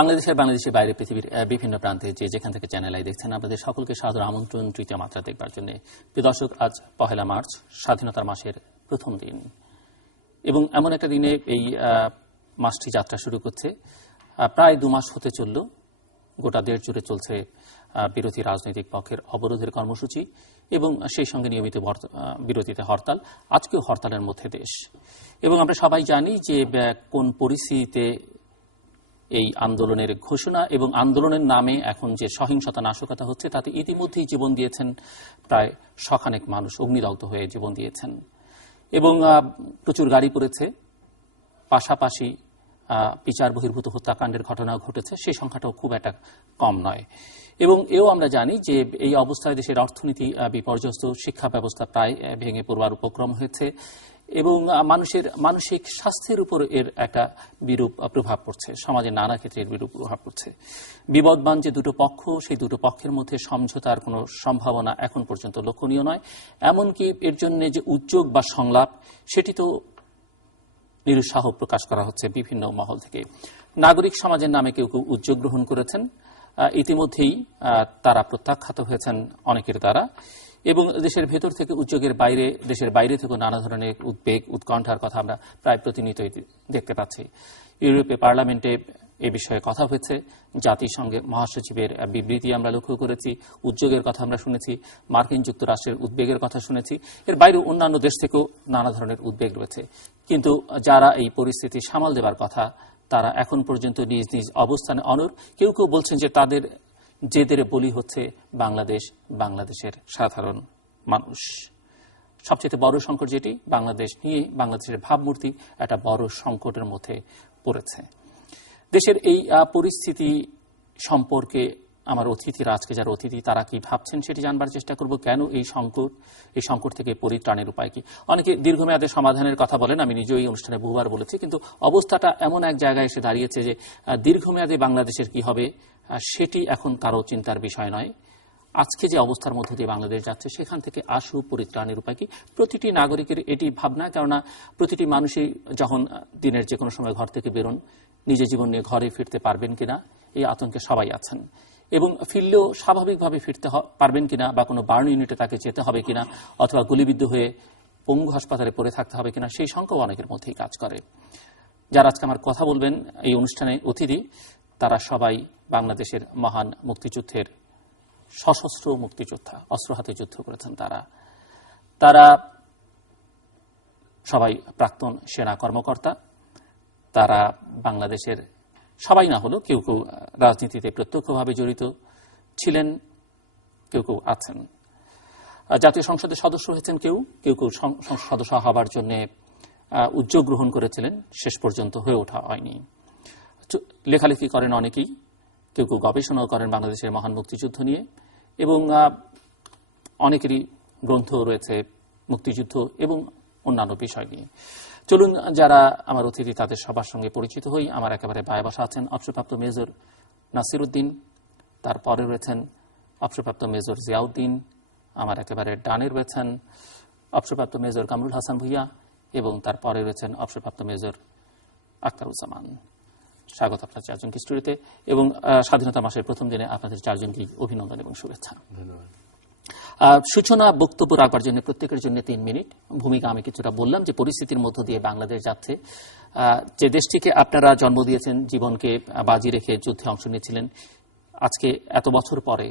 বাংলাদেশের বাইরে পৃথিবীর বিভিন্ন প্রান্তে যেখান থেকে চ্যানেল আই দেখছেন, আপনাদের সকলকে সাদর আমন্ত্রণ তৃতীয় মাত্রা দেখবার জন্য। প্রিয় দর্শক, আজ 1 মার্চ, স্বাধীনতার মাসের প্রথম দিন, এবং এমন একটা দিনে এই মাসটি যাত্রা শুরু করছে। প্রায় 2 মাস হতে চলল, গোটা দেশ জুড়ে চলছে বিরোধী রাজনৈতিক পক্ষের অবরোধের কর্মসূচি এবং সেই সঙ্গে নিয়মিত বিরতিতে হরতাল। আজকেও হরতালের মধ্যে দেশ, এবং আমরা সবাই জানি যে কোন পরিস্থিতিতে এই আন্দোলনের ঘোষণা এবং আন্দোলনের নামে এখন যে সহিংসতা নাশকতা হচ্ছে, তাতে ইতিমধ্যেই জীবন দিয়েছেন প্রায় শখানেক মানুষ, অগ্নিদগ্ধ হয়ে জীবন দিয়েছেন, এবং প্রচুর গাড়ি পড়েছে। পাশাপাশি বিচার বহির্ভূত হত্যাকাণ্ডের ঘটনাও ঘটেছে, সেই সংখ্যাটাও খুব একটা কম নয়। এবং এও আমরা জানি যে এই অবস্থায় দেশের অর্থনীতি বিপর্যস্ত, শিক্ষা ব্যবস্থা প্রায় ভেঙে পড়বার উপক্রম হয়েছে, এবং মানুষের মানসিক স্বাস্থ্যের উপর এর একটা বিরূপ প্রভাব পড়ছে, সমাজের নানা ক্ষেত্রে এর বিরূপ প্রভাব পড়ছে। বিবদমান যে দুটো পক্ষ, সেই দুটো পক্ষের মধ্যে সমঝোতার কোনো সম্ভাবনা এখন পর্যন্ত লক্ষণীয় নয়। এমনকি এর জন্য যে উদ্যোগ বা সংলাপ, সেটি তো নিরুৎসাহ প্রকাশ করা হচ্ছে বিভিন্ন মহল থেকে। নাগরিক সমাজের নামে কেউ কেউ উদ্যোগ গ্রহণ করেছেন, ইতিমধ্যেই তারা প্রত্যাখ্যাত হয়েছেন অনেকের দ্বারা, এবং দেশের ভেতর থেকে উদ্যোগের বাইরে, দেশের বাইরে থেকে নানা ধরনের উদ্বেগ উৎকণ্ঠার কথা আমরা প্রায় প্রতিনিয়তই দেখতে পাচ্ছি। ইউরোপীয় পার্লামেন্টে এ বিষয়ে কথা হয়েছে, জাতিসংঘের মহাসচিবের বিবৃতি আমরা লক্ষ্য করেছি, উদ্যোগের কথা আমরা শুনেছি, মার্কিন যুক্তরাষ্ট্রের উদ্বেগের কথা শুনেছি, এর বাইরে অন্যান্য দেশ থেকেও নানা ধরনের উদ্বেগ রয়েছে। কিন্তু যারা এই পরিস্থিতি সামাল দেবার কথা, তারা এখন পর্যন্ত নিজ নিজ অবস্থানে অনড়। কেউ কেউ বলছেন যে তাদের জেদের বলি হচ্ছে বাংলাদেশ, বাংলাদেশের সাধারণ মানুষ। সবচেয়ে বড় সংকট যেটি, বাংলাদেশ নিয়ে বাংলাদেশের ভাবমূর্তি একটা বড় সংকটের মধ্যে পড়েছে। দেশের এই পরিস্থিতি সম্পর্কে আমার অতিথিরা, আজকে যারা অতিথি, তারা কি ভাবছেন সেটি জানবার চেষ্টা করব। কেন এই সংকট থেকে পরিত্রাণের উপায় কি? অনেকে দীর্ঘমেয়াদে সমাধানের কথা বলেন, আমি নিজেও এই অনুষ্ঠানে বহুবার বলেছি, কিন্তু অবস্থাটা এমন এক জায়গায় এসে দাঁড়িয়েছে যে দীর্ঘমেয়াদে বাংলাদেশের কি হবে সেটি এখন কারো চিন্তার বিষয় নয়। আজকে যে অবস্থার মধ্য দিয়ে বাংলাদেশ যাচ্ছে, সেখান থেকে আশু পরিত্রাণের উপায় কি? প্রতিটি নাগরিকের এটি ভাবনা, কেননা প্রতিটি মানুষই যখন দিনের যে কোনো সময় ঘর থেকে বেরোন, নিজের জীবন নিয়ে ঘরে ফিরতে পারবেন কিনা এই আতঙ্কে সবাই আছেন, এবং ফিরলেও স্বাভাবিকভাবে ফিরতে পারবেন কিনা, বা কোনো বার্ন ইউনিটে তাকে যেতে হবে কিনা, অথবা গুলিবিদ্ধ হয়ে পঙ্গু হাসপাতালে পড়ে থাকতে হবে কিনা, সেই শঙ্কাও অনেকের মধ্যেই কাজ করে। যারা আজকে আমার কথা বলবেন এই অনুষ্ঠানে অতিথি, তারা সবাই বাংলাদেশের মহান মুক্তিযুদ্ধের সশস্ত্র মুক্তিযোদ্ধা, অস্ত্র হাতে যুদ্ধ করেছেন তারা সবাই প্রাক্তন সেনা কর্মকর্তা। তারা বাংলাদেশের, সবাই না হলেও কেউ কেউ রাজনীতিতে প্রত্যক্ষভাবে জড়িত ছিলেন, কেউ কেউ আছেন। জাতীয় সংসদের সদস্য হয়েছেন কেউ কেউ সংসদ সদস্য হবার জন্য উদ্যোগ গ্রহণ করেছিলেন, শেষ পর্যন্ত হয়ে ওঠা হয়নি। লেখালেখি করেন অনেকেই, কেউ কেউ গবেষণাও করেন বাংলাদেশের মহান মুক্তিযুদ্ধ নিয়ে, এবং অনেকেরই গ্রন্থ রয়েছে মুক্তিযুদ্ধ এবং অন্যান্য বিষয় নিয়ে। চলুন, যারা আমার অতিথি তাদের সবার সঙ্গে পরিচিত হই। আমার একেবারে বায়ে বসা আছেন অবসরপ্রাপ্ত মেজর নাসির উদ্দিন, তারপরে রয়েছেন অবসরপ্রাপ্ত মেজর জিয়াউদ্দিন, আমার একেবারে ডানে রয়েছেন অবসরপ্রাপ্ত মেজর কামরুল হাসান ভুইয়া, এবং তারপরে রয়েছেন অবসরপ্রাপ্ত মেজর আখতারুজ্জামান। স্বাগত আপনার চারজনকে স্টুডিওতে, এবং স্বাধীনতা মাসের প্রথম দিনে আপনাদের চারজনকে অভিনন্দন এবং শুভেচ্ছা। ধন্যবাদ। সূচনা বক্তব্য রাখবার জন্য প্রত্যেকের জন্য 3 মিনিট। ভূমিকা আমি কিছুটা বললাম যে পরিস্থিতির মধ্য দিয়ে বাংলাদেশ যাচ্ছে, যে দেশটিকে আপনারা জন্ম দিয়েছেন, জীবনকে বাজি রেখে যুদ্ধে অংশ নিয়েছিলেন, আজকে এত বছর পরে,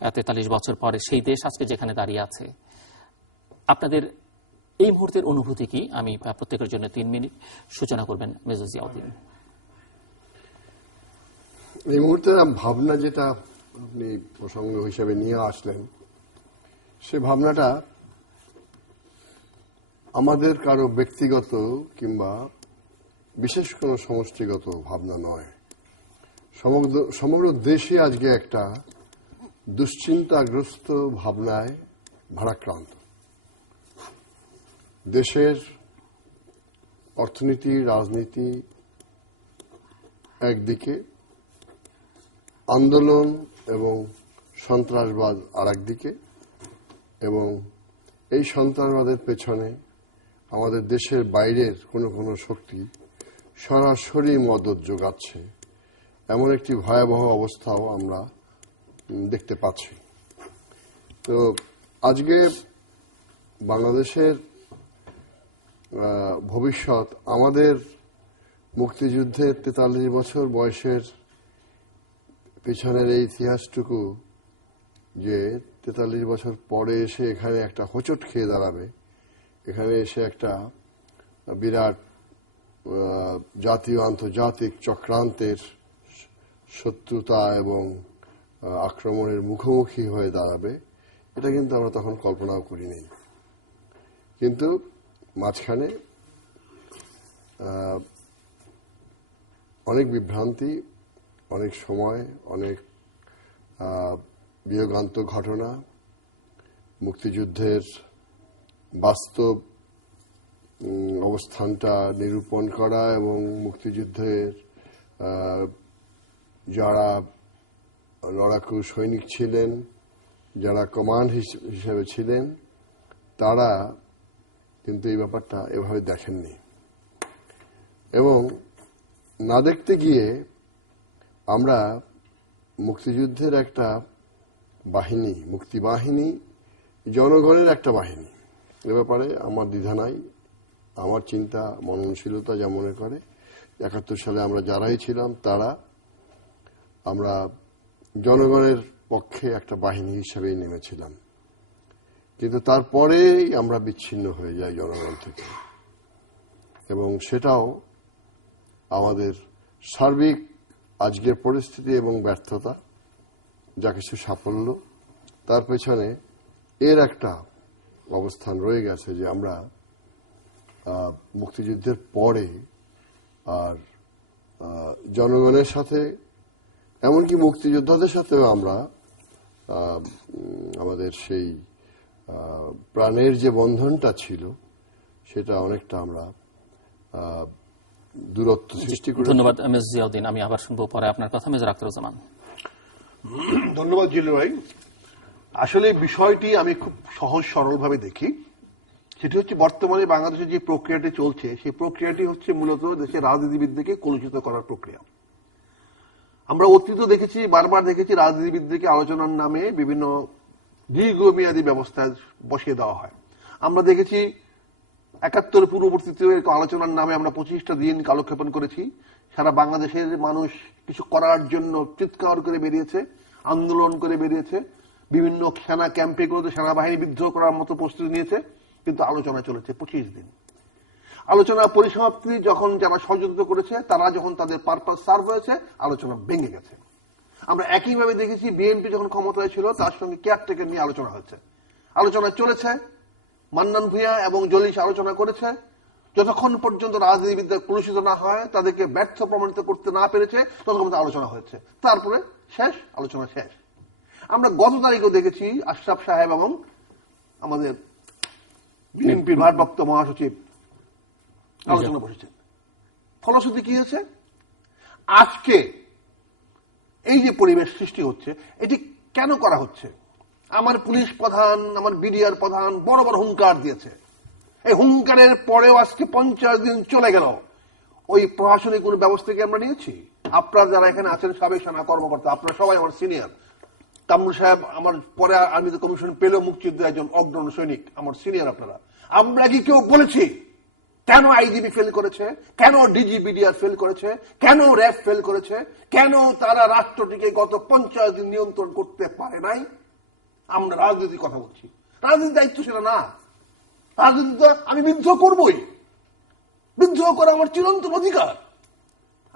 43 বছর পরে সেই দেশ আজকে যেখানে দাঁড়িয়ে আছে, আপনাদের এই মুহূর্তের অনুভূতি কি? আমি প্রত্যেকের জন্য 3 মিনিট। সূচনা করবেন মেজর জিয়াউদ্দিন। এই মুহূর্তে ভাবনা যেটা আপনি প্রসঙ্গ হিসেবে নিয়ে আসলেন, সে ভাবনাটা আমাদের কারো ব্যক্তিগত কিংবা বিশেষ কোনো সমষ্টিগত ভাবনা নয়। সমগ্র দেশে আজকে একটা দুশ্চিন্তাগ্রস্ত ভাবনায় ভারাক্রান্ত। দেশের অর্থনীতি, রাজনীতি একদিকে, আন্দোলন এবং সন্ত্রাসবাদ আর একদিকে, এবং এই সন্ত্রাসবাদের পেছনে আমাদের দেশের বাইরের কোনো শক্তি সরাসরি মদত যোগাচ্ছে এমন একটি ভয়াবহ অবস্থাও আমরা দেখতে পাচ্ছি। তো আজকে বাংলাদেশের ভবিষ্যৎ আমাদের মুক্তিযুদ্ধের 43 বছর বয়সের পিছনের এই ইতিহাসটুকু যে 43 বছর পরে এসে এখানে একটা হোঁচট খেয়ে দাঁড়াবে, এখানে এসে একটা বিরাট জাতীয় আন্তর্জাতিক চক্রান্তের শত্রুতা এবং আক্রমণের মুখোমুখি হয়ে দাঁড়াবে, এটা কিন্তু আমরা তখন কল্পনাও করিনি। কিন্তু মাঝখানে অনেক বিভ্রান্তি, অনেক সময়, অনেক বিয়োগান্তক ঘটনা, মুক্তিযুদ্ধের বাস্তব অবস্থানটা নিরূপণ করা এবং মুক্তিযুদ্ধের যারা লড়াকু সৈনিক ছিলেন, যারা কমান্ড হিসেবে ছিলেন, তারা কিন্তু এই ব্যাপারটা এভাবে দেখেননি। এবং না দেখতে গিয়ে আমরা মুক্তিযুদ্ধের একটা বাহিনী, মুক্তিবাহিনী জনগণের একটা বাহিনী, এ ব্যাপারে আমার দ্বিধা নাই। আমার চিন্তা মননশীলতা যা মনে করে 71 সালে আমরা যারাই ছিলাম তারা আমরা জনগণের পক্ষে একটা বাহিনী হিসেবেই নেমেছিলাম। কিন্তু তারপরেই আমরা বিচ্ছিন্ন হয়ে যাই জনগণ থেকে, এবং সেটাও আমাদের সার্বিক আজকের পরিস্থিতি এবং ব্যর্থতা, যা কিছু সাফল্য, তার পেছনে এর একটা অবস্থান রয়ে গেছে যে আমরা মুক্তিযুদ্ধের পরে আর জনগণের সাথে, এমনকি মুক্তিযোদ্ধাদের সাথেও আমরা আমাদের সেই প্রাণের যে বন্ধনটা ছিল সেটা অনেকটা আমরা দূরত্ব সৃষ্টি করি। ধন্যবাদ এমএস জিয়াউদ্দিন। আমি আবার শুনবো পরে আপনার কথা। মেজর আখতারুজ্জামান। ধন্যবাদ জিল্লু ভাই। আসলে বিষয়টি আমি খুব সহজ সরল ভাবে দেখি। সেটি হচ্ছে বর্তমানে বাংলাদেশে যে প্রক্রিয়াটি চলছে সেই প্রক্রিয়াটি হচ্ছে মূলত দেশের রাজনীতিবিদদেরকে কলুষিত করার প্রক্রিয়া। আমরা অতীতও দেখেছি, বারবার দেখেছি রাজনীতিবিদদেরকে আলোচনার নামে বিভিন্ন দীর্ঘমেয়াদী ব্যবস্থা বসিয়ে দেওয়া হয়। আমরা দেখেছি 71 পূর্ববর্তীতে আলোচনার নামে আমরা 25টা দিন কালক্ষেপণ করেছি। সারা বাংলাদেশের মানুষ কিছু করার জন্য চিৎকার করে বেরিয়েছে, আন্দোলন করে বেরিয়েছে, বিভিন্ন সেনা ক্যাম্পেগুলোতে সেনাবাহিনী বিদ্রোহ করার মতো প্রস্তুতি নিয়েছে, কিন্তু আলোচনা চলেছে 25 দিন। আলোচনা পরিসমাপ্তি যখন যারা সহযোগিতা করেছে তারা যখন তাদের পারপাস সার্ভ হয়েছে, আলোচনা ভেঙে গেছে। আমরা একইভাবে দেখেছি বিএনপি যখন ক্ষমতায় ছিল তার সঙ্গে কেয়ারটেকার নিয়ে আলোচনা হয়েছে, আলোচনা চলেছে, মান্নান ভূঁইয়া এবং জলিস আলোচনা করেছে, যতক্ষণ পর্যন্ত রাজনীতিবিদরা কলুষিত না হয়, তাদেরকে ব্যর্থ প্রমাণিত করতে না পেরেছে, ততক্ষণ আলোচনা হয়েছে, তারপরে শেষ, আলোচনা শেষ। আমরা গত তারিখও দেখেছি আশরাফ সাহেব এবং আমাদের বিএনপির ভারপ্রাপ্ত মহাসচিব আলোচনা বসেছেন। ফলশ্রুতি কি হয়েছে? আজকে এই যে পরিবেশ সৃষ্টি হচ্ছে, এটি কেন করা হচ্ছে? আমার পুলিশ প্রধান, আমার বিডিআর প্রধান বড় বড় হুঙ্কার দিয়েছে। এই হুঙ্কারের পরেও আজকে 50 দিন চলে গেল, ওই প্রশাসনিক কোন ব্যবস্থা কি আমরা নিয়েছি? আপনারা যারা এখানে আছেন সাবেক সেনা কর্মকর্তা, আপনারা সবাই আমার সিনিয়র। কামরুল সাহেব আমার পরে আর্মিতে কমিশন পেলেও মুক্তিযুদ্ধের একজন অগ্রণী সৈনিক, আমার সিনিয়র আপনারা। আমরা কি কেউ বলেছি কেন আইজিপি ফেল করেছে, কেন ডিজিবিডিআর ফেল করেছে, কেন র্যাব ফেল করেছে, কেন তারা রাষ্ট্রটিকে গত 50 দিন নিয়ন্ত্রণ করতে পারে নাই? আমরা রাজনীতির কথা বলছি, রাজনীতির দায়িত্ব ছিল না। রাজনীতি তো আমি বিদ্রোহ করবই, বিদ্রোহ করা আমার চিরন্তন অধিকার।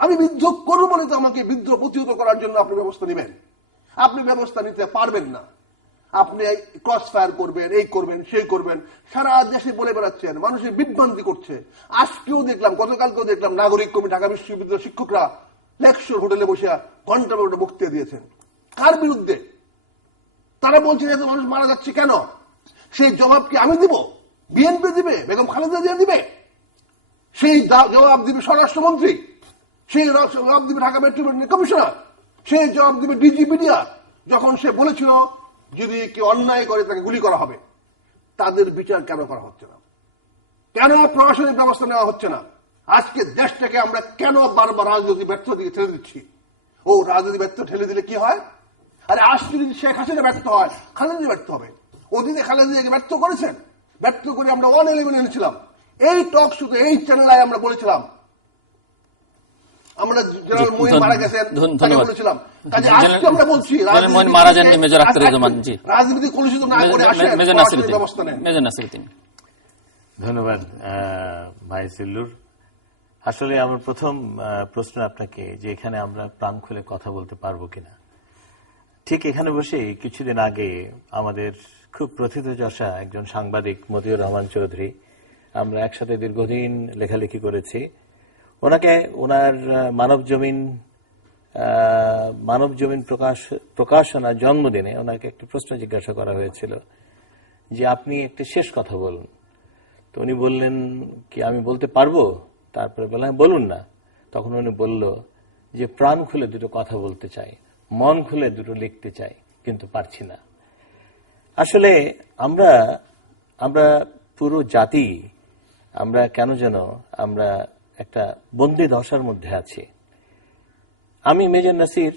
আমি বিদ্রোহ করবো বলে তো আমাকে বিদ্রোহ প্রতিহত করার জন্য আপনি ব্যবস্থা নেবেন। আপনি ব্যবস্থা নিতে পারবেন না, আপনি ক্রস ফায়ার করবেন, এই করবেন, সেই করবেন, সারা দেশে বলে বেড়াচ্ছেন, মানুষের বিভ্রান্তি করছে। আজকেও দেখলাম, গতকালকেও দেখলাম নাগরিক কমিটি ঢাকা বিশ্ববিদ্যালয়ের শিক্ষকরা লেকচর হোটেলে বসে ঘন্টা পর বক্তৃতা দিয়েছেন। কার বিরুদ্ধে? তারা বলছেন এত মানুষ মারা যাচ্ছে কেন? সেই জবাব কি আমি দিব? বিএনপি দিবে? বেগম খালেদা জিয়া দিবে? সেই জবাব দিবে স্বরাষ্ট্রমন্ত্রী? সেই জবাব দিবে ঢাকা মেট্রোপলিটন কমিশনার? সেই জবাব দিবে ডিজিবিডিআর? যখন সে বলেছিল যদি কেউ অন্যায় করে তাকে গুলি করা হবে। তাদের বিচার কেন করা হচ্ছে না? কেন প্রশাসনিক ব্যবস্থা নেওয়া হচ্ছে না? আজকে দেশটাকে আমরা কেন বারবার রাজনৈতিক ব্যর্থতা দিকে ছেড়ে দিচ্ছি? ও রাজনীতি ব্যর্থ ঠেলে দিলে কি হয়? আরে আজ যদি শেখ হাসিনা ব্যর্থ হয়, খালেদা ব্যর্থ হবে। ওদিকে খালেদাকে ব্যর্থ করেছেন, ব্যর্থ করে আমরা 111 এনেছিলাম। এই টক শুধু এই চ্যানেলে আমরা বলেছিলাম, আমরা জেনারেল মঈন মারা গেছেন তাকে বলেছিলাম। কাজে আজকে আমরা বলছি রাজনীতি কলুষিত না করে আসেন ব্যবস্থা নেন। ধন্যবাদ ভাই জিল্লুর। আসলে আমার প্রথম প্রশ্ন আপনাকে, যে এখানে আমরা প্রাণ খুলে কথা বলতে পারবো কিনা। ঠিক এখানে বসে কিছুদিন আগে আমাদের খুব প্রথিতযশা একজন সাংবাদিক মতিউর রহমান চৌধুরী, আমরা একসাথে দীর্ঘদিন লেখালেখি করেছি, ওনাকে ওনার মানব জমিন প্রকাশনা জন্মদিনে ওনাকে একটা প্রশ্ন জিজ্ঞাসা করা হয়েছিল যে আপনি একটা শেষ কথা বলুন। তো উনি বললেন কি আমি বলতে পারবো? তারপরে বললাম বলুন না। তখন উনি বলল যে প্রাণ খুলে দুটো কথা বলতে চাই, মন খুলে দুটো লিখতে চাই, কিন্তু পারছি না। আসলে আমরা পুরো জাতি, আমরা কেন যেন আমরা একটা বন্দি দশার মধ্যে আছি। আমি মেজর নাসির,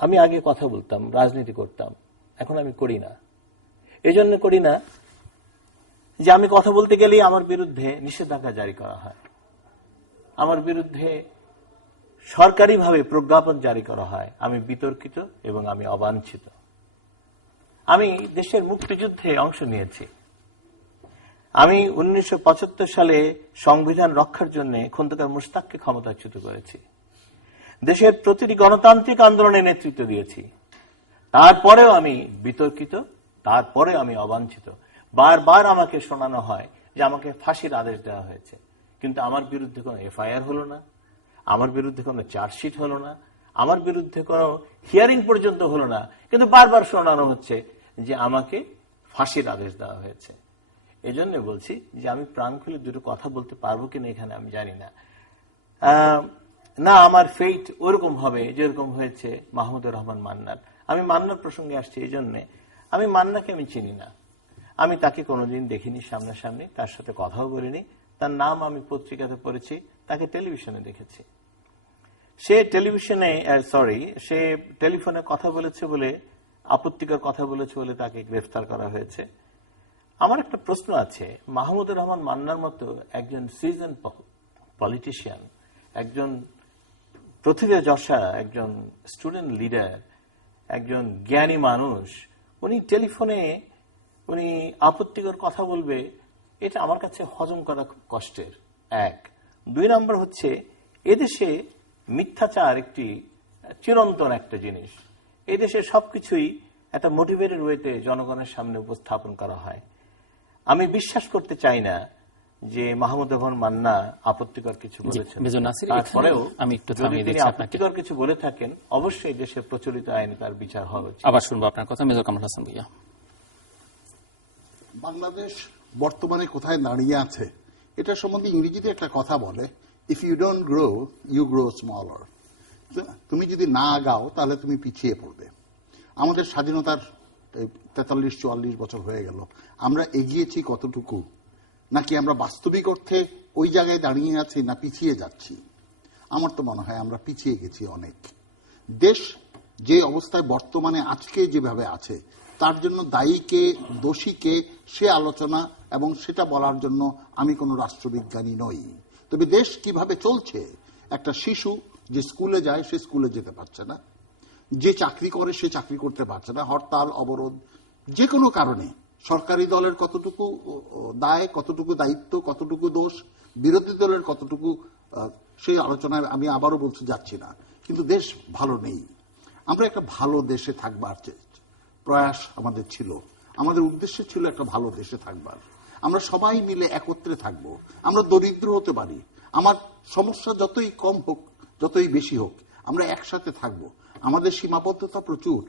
আমি আগে কথা বলতাম, রাজনীতি করতাম, এখন আমি করি না। এই জন্য করি না যে আমি কথা বলতে গেলেই আমার বিরুদ্ধে নিষেধাজ্ঞা জারি করা হয়, আমার বিরুদ্ধে সরকারিভাবে প্রজ্ঞাপন জারি করা হয়। আমি বিতর্কিত এবং আমি অবাঞ্ছিত। আমি দেশের মুক্তিযুদ্ধে অংশ নিয়েছি। আমি 1975 সালে সংবিধান রক্ষার জন্য খন্দকার মুশতাককে ক্ষমতাচ্যুত করেছি। দেশের প্রতিটি গণতান্ত্রিক আন্দোলনে নেতৃত্ব দিয়েছি। তারপরেও আমি বিতর্কিত, তারপরে আমি অবাঞ্ছিত। বারবার আমাকে শোনানো হয় যে আমাকে ফাঁসির আদেশ দেওয়া হয়েছে, কিন্তু আমার বিরুদ্ধে কোনো এফআইআর হলো না, আমার বিরুদ্ধে কোনো চার্জশিট হলো না, আমার বিরুদ্ধে কোনো হিয়ারিং পর্যন্ত হলো না, কিন্তু বারবার শোনানো হচ্ছে যে আমাকে ফাঁসির আদেশ দেওয়া হয়েছে। এই জন্য বলছি যে আমি প্রাণ খুলে দুটো কথা বলতে পারবো কিনা এখানে আমি জানি না। না, আমার ফেট ওরকম হবে যেরকম হয়েছে মাহমুদুর রহমান মান্নার। আমি মান্নার প্রসঙ্গে আসছি এই জন্যে, আমি মান্নাকে আমি চিনি না, আমি তাকে কোনোদিন দেখিনি সামনাসামনি, তার সাথে কথাও বলিনি। তার নাম আমি পত্রিকাতে পড়েছি, তাকে টেলিভিশনে দেখেছি। সে টেলিফোনে কথা বলেছে বলে, আপত্তিকর কথা বলেছে বলে তাকে গ্রেফতার করা হয়েছে। আমার একটা প্রশ্ন আছে, মাহমুদুর রহমান মান্নার মতো একজন সিজন পলিটিশিয়ান, একজন প্রথিতযশা, একজন স্টুডেন্ট লিডার, একজন জ্ঞানী মানুষ, উনি টেলিফোনে উনি আপত্তিকর কথা বলবে, এটা আমার কাছে হজম করা খুব কষ্টের। এক। দুই নম্বর হচ্ছে, এদেশে মিথ্যাচার একটি চিরন্তন একটা জিনিস। এদেশে সবকিছুই একটা মোটিভেটেড ওয়েতে জনগণের সামনে উপস্থাপন করা হয়। আমি বিশ্বাস করতে চাই না যে মাহমুদুর রহমান মান্না আপত্তিকর কিছু বলেছেন। তারপরেও যদি তিনি আপত্তিকর কিছু বলে থাকেন, অবশ্যই দেশের প্রচলিত আইনে তার বিচার হবে। আবার শুনবো আপনার কথা, মেজর কামাল হাসান ভূঁইয়া। বাংলাদেশ বর্তমানে কোথায় দাঁড়িয়ে আছে এটা সম্বন্ধে ইংরেজিতে একটা কথা বলে, if you don't grow you grow smaller. তুমি যদি না আগাও তাহলে তুমি পিছিয়ে পড়বে। আমাদের স্বাধীনতার 43-44 বছর হয়ে গেল, আমরা এগিয়েছি কতটুকু, নাকি আমরা বাস্তবিক অর্থে ওই জায়গায় দাঁড়িয়ে আছি, না পিছিয়ে যাচ্ছি? আমার তো মনে হয় আমরা পিছিয়ে গেছি অনেক। দেশ যে অবস্থায় বর্তমানে আজকে যেভাবে আছে, তার জন্য দায়ী কে, দোষী কে, সে আলোচনা এবং সেটা বলার জন্য আমি কোনো রাষ্ট্রবিজ্ঞানী নই। তবে দেশ কিভাবে চলছে, একটা শিশু যে স্কুলে যায় সে স্কুলে যেতে পারছে না, যে চাকরি করে সে চাকরি করতে পারছে না, হরতাল অবরোধ যে কোনো কারণে। সরকারি দলের কতটুকু দায়, কতটুকু দায়িত্ব, কতটুকু দোষ, বিরোধী দলের কতটুকু, সেই আলোচনায় আমি আবারও বলতে যাচ্ছি না। কিন্তু দেশ ভালো নেই। আমরা একটা ভালো দেশে থাকবার প্রয়াস আমাদের ছিল, আমাদের উদ্দেশ্য ছিল একটা ভালো দেশে থাকবার। আমরা সবাই মিলে একত্রে থাকবো। আমরা দরিদ্র হতে পারি, আমার সমস্যা যতই কম হোক, যতই বেশি হোক, আমরা একসাথে থাকবো। আমাদের সীমাবদ্ধতা প্রচুর,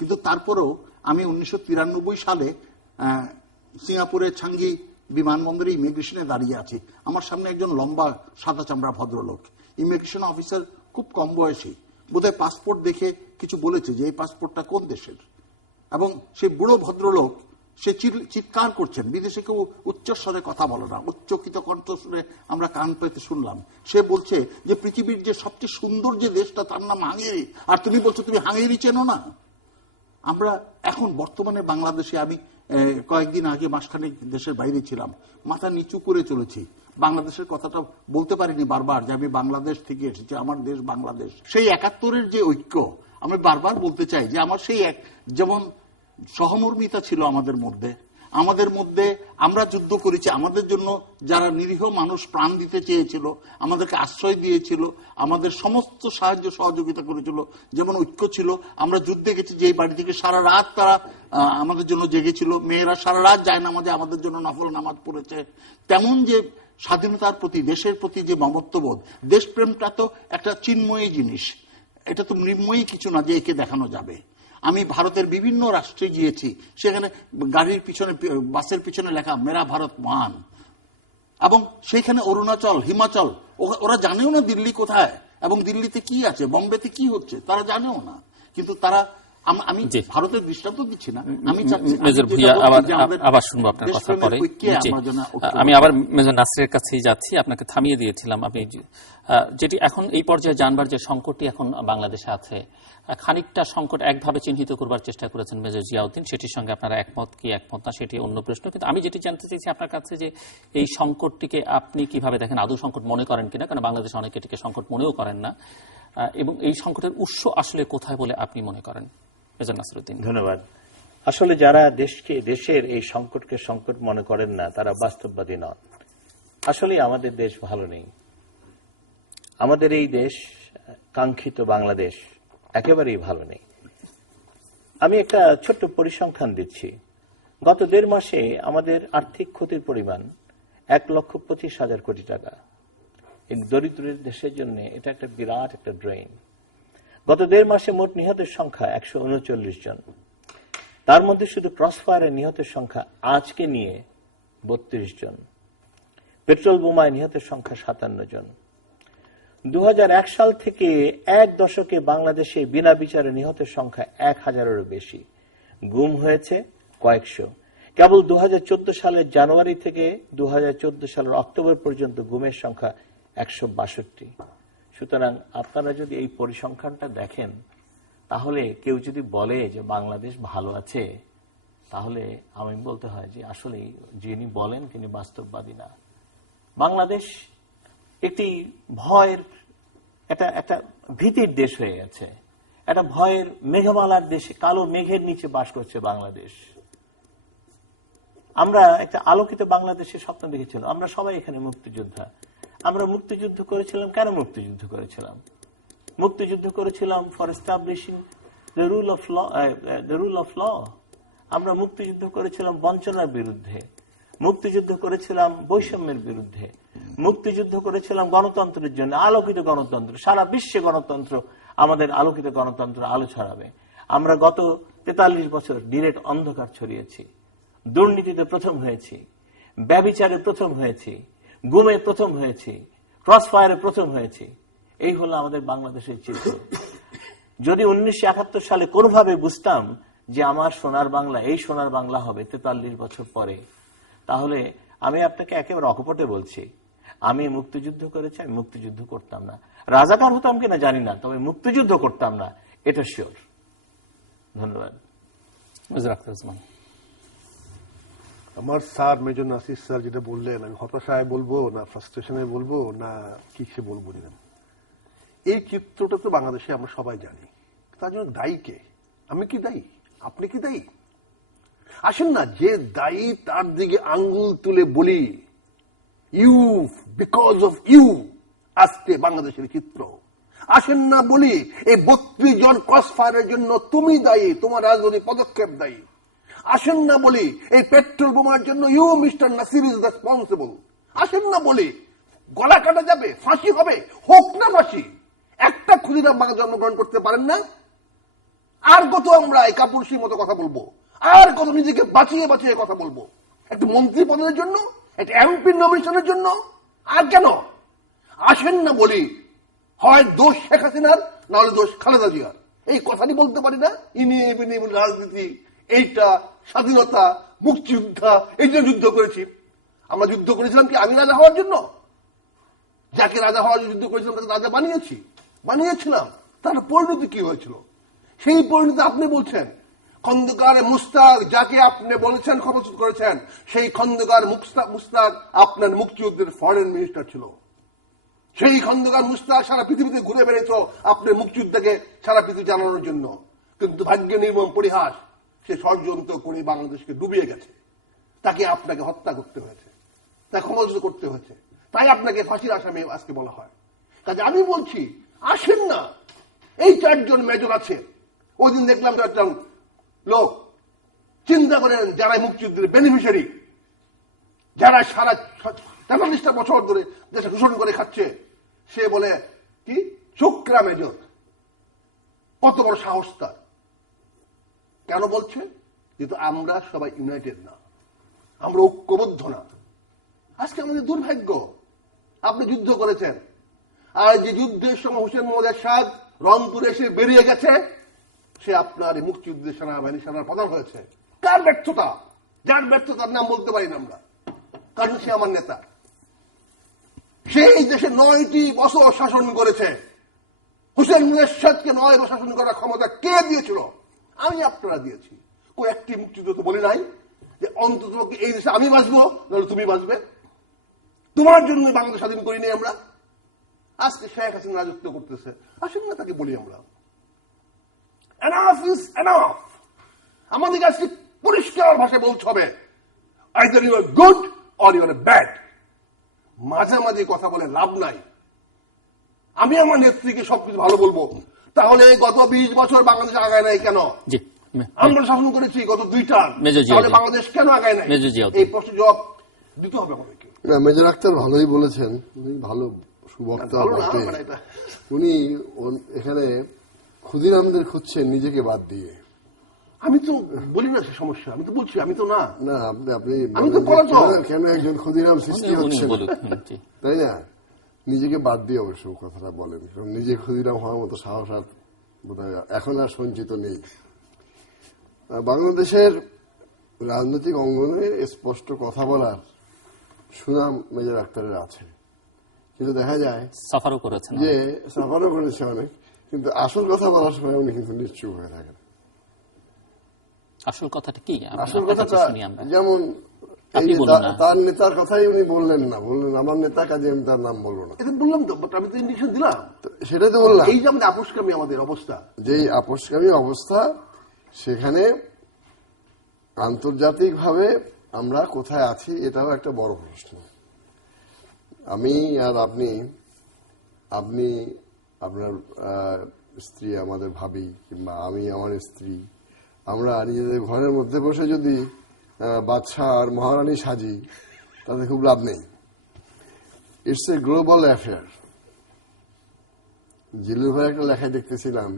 কিন্তু তারপরেও আমি 1993 সালে সিঙ্গাপুরের ছাঙ্গি বিমানবন্দরে ইমিগ্রেশনে দাঁড়িয়ে আছি। আমার সামনে একজন লম্বা সাদা চামড়া ভদ্রলোক, ইমিগ্রেশন অফিসার, খুব কম বয়সী, বোধহয় পাসপোর্ট দেখে কিছু বলেছে যে এই পাসপোর্টটা কোন দেশের, এবং সেই বুড়ো ভদ্রলোক সে চিৎকার করছেন, বিদেশে কেউ উচ্চস্বরে কথা বলে না, উচ্চকিত কণ্ঠস্বরে আমরা কান পেতে শুনলাম। সে বলছে যে পৃথিবীর যে সবচেয়ে সুন্দর যে দেশটা তার নাম হাঙ্গেরি, আর তুমি বলছো তুমি হাঙ্গেরি চেনো না। আমরা এখন বর্তমানে বাংলাদেশে, আমি কয়েকদিন আগে মাসখানেক দেশের বাইরে ছিলাম, মাথা নিচু করে চলেছি। বাংলাদেশের কথাটা বলতে পারিনি বারবার যে আমি বাংলাদেশ থেকে এসেছি, আমার দেশ বাংলাদেশ। সেই ৭১-এর যে ঐক্য আমি বারবার বলতে চাই যে আমার সেই যেমন সহমর্মিতা ছিল আমাদের মধ্যে, আমরা যুদ্ধ করেছি, আমাদের জন্য যারা নিরীহ মানুষ প্রাণ দিতে চেয়েছিল, আমাদেরকে আশ্রয় দিয়েছিল, আমাদের সমস্ত সাহায্য সহযোগিতা করেছিল, যেমন ঐক্য ছিল। আমরা যুদ্ধে গেছি, যে বাড়ি থেকে সারা রাত তারা আমাদের জন্য জেগেছিল, মেয়েরা সারা রাত জায়নামাজে আমাদের জন্য নফল নামাজ পড়েছে। তেমন যে স্বাধীনতার প্রতি, দেশের প্রতি যে মমত্ববোধ, দেশপ্রেমটা তো একটা চিন্ময়ী জিনিস, এটা তো মৃন্ময়ী কিছু না যে একে দেখানো যাবে। আমি ভারতের বিভিন্ন রাষ্ট্রে গিয়েছি, সেখানে গাড়ির পিছনে, বাসের পিছনে লেখা মেরা ভারত মহান, এবং সেইখানে অরুণাচল, হিমাচল, ওরা জানেও না দিল্লি কোথায় এবং দিল্লিতে কি আছে, বম্বেতে কি হচ্ছে তারা জানেও না। কিন্তু তারা, আমি ভারতের দৃষ্টান্ত দিচ্ছি না, আমি চাচ্ছি মেজর ভুইয়া আবার শুনবো আপনার কথা পরে। আমি আবার মেজর নাসিরের কাছেই যাচ্ছি, আপনাকে থামিয়ে দিয়েছিলাম। আপনি যেটি এখন এই পর্যায়ে জানবার যে সংকটটি এখন বাংলাদেশে আছে, খানিকটা সংকট একভাবে চিহ্নিত করবার চেষ্টা করেছেন মেজর জিয়াউদ্দিন, সেটির সঙ্গে আপনারা একমত কি একমত না সেটি অন্য প্রশ্ন। কিন্তু আমি যেটি জানতে চাইছি আপনার কাছে যে এই সংকটটিকে আপনি কিভাবে দেখেন, আদৌ সংকট মনে করেন কিনা, কারণ বাংলাদেশে অনেকে এটিকে সংকট মনেও করেন না, এবং এই সংকটের উৎস আসলে কোথায় বলে আপনি মনে করেন? মেজর নাসিরউদ্দিন। ধন্যবাদ। আসলে যারা দেশের এই সংকটকে সংকট মনে করেন না তারা বাস্তববাদী নন। আসলে আমাদের দেশ ভালো নেই, আমাদের এই দেশ কাঙ্ক্ষিত বাংলাদেশ একেবারেই ভালো নেই। আমি একটা ছোট্ট পরিসংখ্যান দিচ্ছি। গত ১.৫ মাসে আমাদের আর্থিক ক্ষতির পরিমাণ ১,২৫,০০০ কোটি টাকা। এই দরিদ্রের দেশের জন্য এটা একটা বিরাট একটা ড্রেন। গত ১.৫ মাসে মোট নিহতের সংখ্যা ১৩৯ জন, তার মধ্যে শুধু ক্রসফায়ারে নিহতের সংখ্যা আজকে নিয়ে ৩২ জন, পেট্রোল বোমায় নিহতের সংখ্যা ৫৭ জন। ২০০১ সাল থেকে এক দশকে বাংলাদেশে বিনা বিচারে নিহতের সংখ্যা ১,০০০-এরও বেশি, গুম হয়েছে কয়েকশো। কেবল ২০১৪ সালের জানুয়ারি থেকে ২০১৪ সালের অক্টোবর পর্যন্ত গুমের সংখ্যা ১৬২। সুতরাং আপনারা যদি এই পরিসংখ্যানটা দেখেন, তাহলে কেউ যদি বলে যে বাংলাদেশ ভালো আছে, তাহলে আমি বলতে হয় যে আসলে যিনি বলেন তিনি বাস্তববাদী না। বাংলাদেশ একটি ভয়ের, একটা ভীতির দেশ হয়ে গেছে, একটা ভয়ের মেঘমালার দেশে, কালো মেঘের নিচে বাস করছে বাংলাদেশ। আমরা একটা আলোকিত বাংলাদেশের স্বপ্ন দেখেছিলাম, আমরা সবাই এখানে মুক্তিযোদ্ধা। আমরা মুক্তিযুদ্ধ করেছিলাম, কেন মুক্তিযুদ্ধ করেছিলাম? মুক্তিযুদ্ধ করেছিলাম for establishing the rule of law. আমরা মুক্তিযুদ্ধ করেছিলাম বঞ্চনার বিরুদ্ধে, মুক্তিযুদ্ধ করেছিলাম বৈষম্যের বিরুদ্ধে, মুক্তিযুদ্ধ করেছিলাম গণতন্ত্রের জন্য, আলোকিত গণতন্ত্র। সারা বিশ্বে গণতন্ত্র, আমাদের আলোকিত গণতন্ত্র আলো ছড়াবে। আমরা গত ৪৩ বছর ডিরেক্ট অন্ধকার ছড়িয়েছি, দুর্নীতিতে প্রথম হয়েছি, ব্যভিচারে প্রথম হয়েছি, গুমে প্রথম হয়েছি, ক্রসফায়ারে প্রথম হয়েছি। এই হলো আমাদের বাংলাদেশের চিত্র। যদি ১৯৭১ সালে কোনোভাবে বুঝতাম যে আমার সোনার বাংলা, এই সোনার বাংলা হবে ৪৩ বছর পরে, তাহলে আমি আপনাকে একেবারে অকপটে বলছি, আমি মুক্তিযুদ্ধ করেছি, আমি মুক্তিযুদ্ধ করতাম না। রাজাকার হতাম কিনা জানি না, তবে মুক্তিযুদ্ধ করতাম না, এটা শিওর। ধন্যবাদ। আমার স্যার মেজর নাসির স্যার যেটা বললেন, আমি হতাশায় বলবো না ফ্রাস্ট্রেশনে বলবো না কিসে বলবো, এই চিত্রটা তো বাংলাদেশে আমরা সবাই জানি। তার জন্য দায়ী কে? আমি কি দায়ী? আপনি কি দায়ী? আসেন না, যে দায়ী তার দিকে আঙ্গুল তুলে বলি, ইউ, বিকজ অফ ইউ আজকে বাংলাদেশের চিত্র। আসেন না বলি এই ৩২ জন ক্রসফায়ারের জন্য তুমি দায়ী, তোমার রাজনৈতিক পদক্ষেপ দায়ী। আসেন না বলি এই পেট্রোল বোমার জন্য you mister Nasir is responsible. আসেন না বলি গলা কাটা যাবে, ফাঁসি হবে, হোক না ফাঁসি। একটা ক্ষুদিরাম বাংলা জন্মগ্রহণ করতে পারেন না, আর কত আমরা এই কাপুরুষের মতো কথা বলবো, আর কত নিজেকে বাঁচিয়ে বাঁচিয়ে কথা বলবো, একটা মন্ত্রী পদের জন্য, একটা এমপি নমিনেশনের জন্য, আর কেন? আসেন না বলি হয় দোষ শেখ হাসিনার, না হলে দোষ খালেদা জিয়ার। এই কথাটি বলতে পারি না, ইনি রাজনীতি, এইটা স্বাধীনতা, মুক্তিযোদ্ধা, এই জন্য যুদ্ধ করেছি। আমরা যুদ্ধ করেছিলাম কি আমি রাজা হওয়ার জন্য? যাকে রাজা হওয়ার জন্য যুদ্ধ করেছিলাম তাকে রাজা বানিয়েছিলাম। তার পরিণতি কি হয়েছিল? সেই পরিণতি আপনি বলছেন। খন্দকার মুস্তাক, যাকে আপনি বলেছেন ক্ষমতাচ্যুত করেছেন, সেই খন্দকার মুস্তাক আপনার মুক্তিযুদ্ধের ফরেন মিনিস্টার ছিল। সেই খন্দকার মুস্তাক সারা পৃথিবীতে ঘুরে বেড়েছ আপনার মুক্তিযুদ্ধকে সারা পৃথিবী জানানোর জন্য। কিন্তু ভাগ্য নির্মম পরিহাস, সে ষড়যন্ত্র করে বাংলাদেশকে ডুবিয়ে গেছে। তাকে আপনাকে হত্যা করতে হয়েছে, তাকে ক্ষমতাচ্যুত করতে হয়েছে, তাই আপনাকে ফাঁসির আসামি আজকে বলা হয়। কাজে আমি বলছি, আসেন না, এই 4 জন মেজর আছে। ওই দিন দেখলাম 4 জন লোক, চিন্তা করেন যারা মুক্তিযুদ্ধের বেনিফিশিয়ারি, যারা সারা 43টা বছর ধরে দেশে শোষণ করে খাচ্ছে, সে বলে কি চোকরা মেজর। কত বড় সাহস তার! কেন বলছে? যেহেতু আমরা সবাই ইউনাইটেড না, আমরা ঐক্যবদ্ধ না। আজকে আমাদের দুর্ভাগ্য, আপনি যুদ্ধ করেছেন, আর যে যুদ্ধের সময় হোসেন মোহাম্মদ এরশাদ রংপুরে এসে বেরিয়ে গেছে, সে আপনার মুক্তিযুদ্ধের সেনাবাহিনী সেনার প্রধান হয়েছে। কার ব্যর্থতা? যার ব্যর্থতার নাম বলতে পারি না আমরা, কারণ সে আমার নেতা। সেই দেশে 9টি বছর শাসন করেছে। হোসেন মোহাম্মদ এরশাদকে 9 বছর শাসন করার ক্ষমতা কে দিয়েছিল? আমি, আপনারা দিয়েছি। কোন একটি মুক্তিযুদ্ধ তো বলি নাই যে অন্তত এই দেশে আমি বাঁচবো, নাহলে তুমি বাঁচবে। তোমার জন্য বাংলাদেশ স্বাধীন করিনি আমরা। আজকে শেখ হাসিনা রাজত্ব করতেছে, আসেন না তাকে বলি আমরা, এনাফ ইজ এনাফ। আমাদেরকে আজকে পরিষ্কার ভাষায় বলতে হবে, either you are good or you are bad. মাঝামাঝি কথা বলে লাভ নাই। আমি আমার নেত্রীকে সবকিছু ভালো বলবো, তাহলে গত 20 বছর বাংলাদেশ আগায় নাই কেন? আমরা শাসন করেছি গত 2 টার্ম, তাহলে বাংলাদেশ কেন আগায় নাই? এই প্রশ্ন জবাব দিতে হবে আমাদেরকে। মেজর আক্তার ভালোই বলেছেন, উনি ভালো সুবক্তা বটে। উনি এখানে ক্ষুদিরামদের খুঁজছেন নিজেকে বাদ দিয়ে। আমি তো বলি না সে সমস্যা, আমি তো বলছি আমি তো না। না, আপনি কেন একজন ক্ষুদিরাম সৃষ্টি হচ্ছেন, তাই না? নিজেকে বাদ দিয়ে অবশ্য কথাটা বলেন, কারণ নিজে ক্ষুদিরাম হওয়ার মতো সাহস আর বোধহয় এখন আর সঞ্চিত নেই। বাংলাদেশের রাজনৈতিক অঙ্গনে স্পষ্ট কথা বলার সুনাম মেজর আক্তারের আছে, কিন্তু দেখা যায় সাফারও করেছেন, যে সাফারও করেছে অনেক, কিন্তু আসল কথা বলার সময় উনি কিন্তু নিশ্চুপ হয়ে থাকেন। আসল কথাটা কি? আসল কথাটা যেমন তার নেতার কথাই উনি বললেন না, বললেন আমার নেতা, কাজে আমি তার নাম বলবো না। এটা বললাম তো, আমি তো ইন্ডিকেশন দিলাম, সেটাই তো বললাম। এই যে আমাদের আপোষকামী আমাদের অবস্থা, যেই আপোষকামী অবস্থা, সেখানে আন্তর্জাতিকভাবে আমরা কোথায় আছি এটাও একটা বড় প্রশ্ন। আমি আর আপনি আপনার স্ত্রী আমাদের ভাবি, কিংবা আমি আমার স্ত্রী, আমরা নিজেদের ঘরের মধ্যে বসে যদি বাদশা আর মহারানী সাজি, তাতে খুব লাভ নেই। It's a global affair. Zillur ভাই একটা লেখায় দেখতেছিলাম,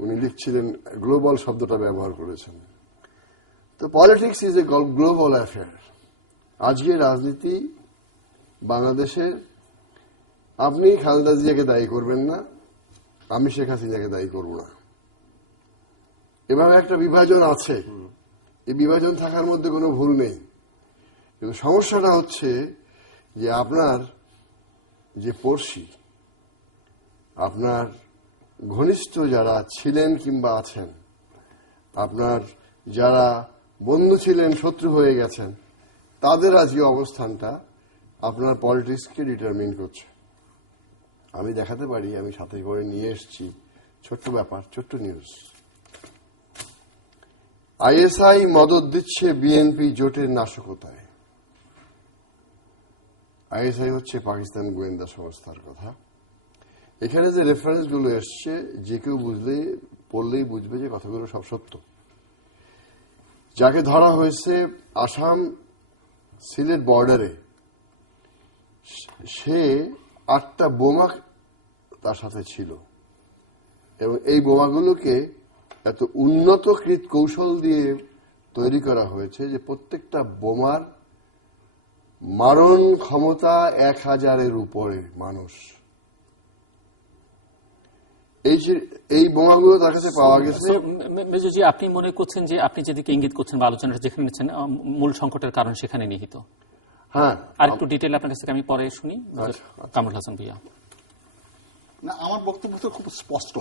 উনি লিখছিলেন, গ্লোবাল শব্দটা ব্যবহার করেছেন। তো politics is a global affair. আজকে রাজনীতি বাংলাদেশের, আপনি খালেদা জিয়াকে দায়ী করবেন না, আমি শেখ হাসিনাকে দায়ী করব না, এভাবে একটা বিভাজন আছে। এই বিভাজন থাকার মধ্যে কোনো ভুল নেই, কিন্তু সমস্যাটা হচ্ছে যে আপনার যে পড়শি, আপনার ঘনিষ্ঠ যারা ছিলেন কিংবা আছেন, আপনার যারা বন্ধু ছিলেন শত্রু হয়ে গেছেন, তাদের আজকে অবস্থানটা আপনার পলিটিক্সকে ডিটারমিন করছে। আমি দেখাতে পারি, আমি সাথে করে নিয়ে এসেছি, ছোট্ট ব্যাপার, ছোট্ট নিউজ। আইএসআই মদদ দিচ্ছে বিএনপি জোটের নাশকতায়। আইএসআই হচ্ছে পাকিস্তান গোয়েন্দা সংস্থার কথা। এখানে যে রেফারেন্স গুলো এসছে, যে কেউ পড়লেই বুঝবে যে কথাগুলো সব সত্য। যাকে ধরা হয়েছে আসাম সিলেট বর্ডারে, সে 8টা বোমা তার সাথে ছিল, এবং এই বোমাগুলোকে এত উন্নতকৃত কৌশল দিয়ে তৈরি করা হয়েছে যে প্রত্যেকটা বোমার মারণ ক্ষমতা 1000-এর উপরে মানুষ। এই বোমাগুলো তার কাছে পাওয়া গেছে। মেজরজি, আপনি মনে করছেন যে আপনি যেদিকে ইঙ্গিত করছেন বা আলোচনাটা যেখানে নিচ্ছেন মূল সংকটের কারণ সেখানে নিহিত? হ্যাঁ, আর একটু ডিটেইল আপনার কাছ থেকে আমি পরে শুনি। কামরুল হাসান ভূঁইয়া। না, আমার বক্তব্য তো খুব স্পষ্ট।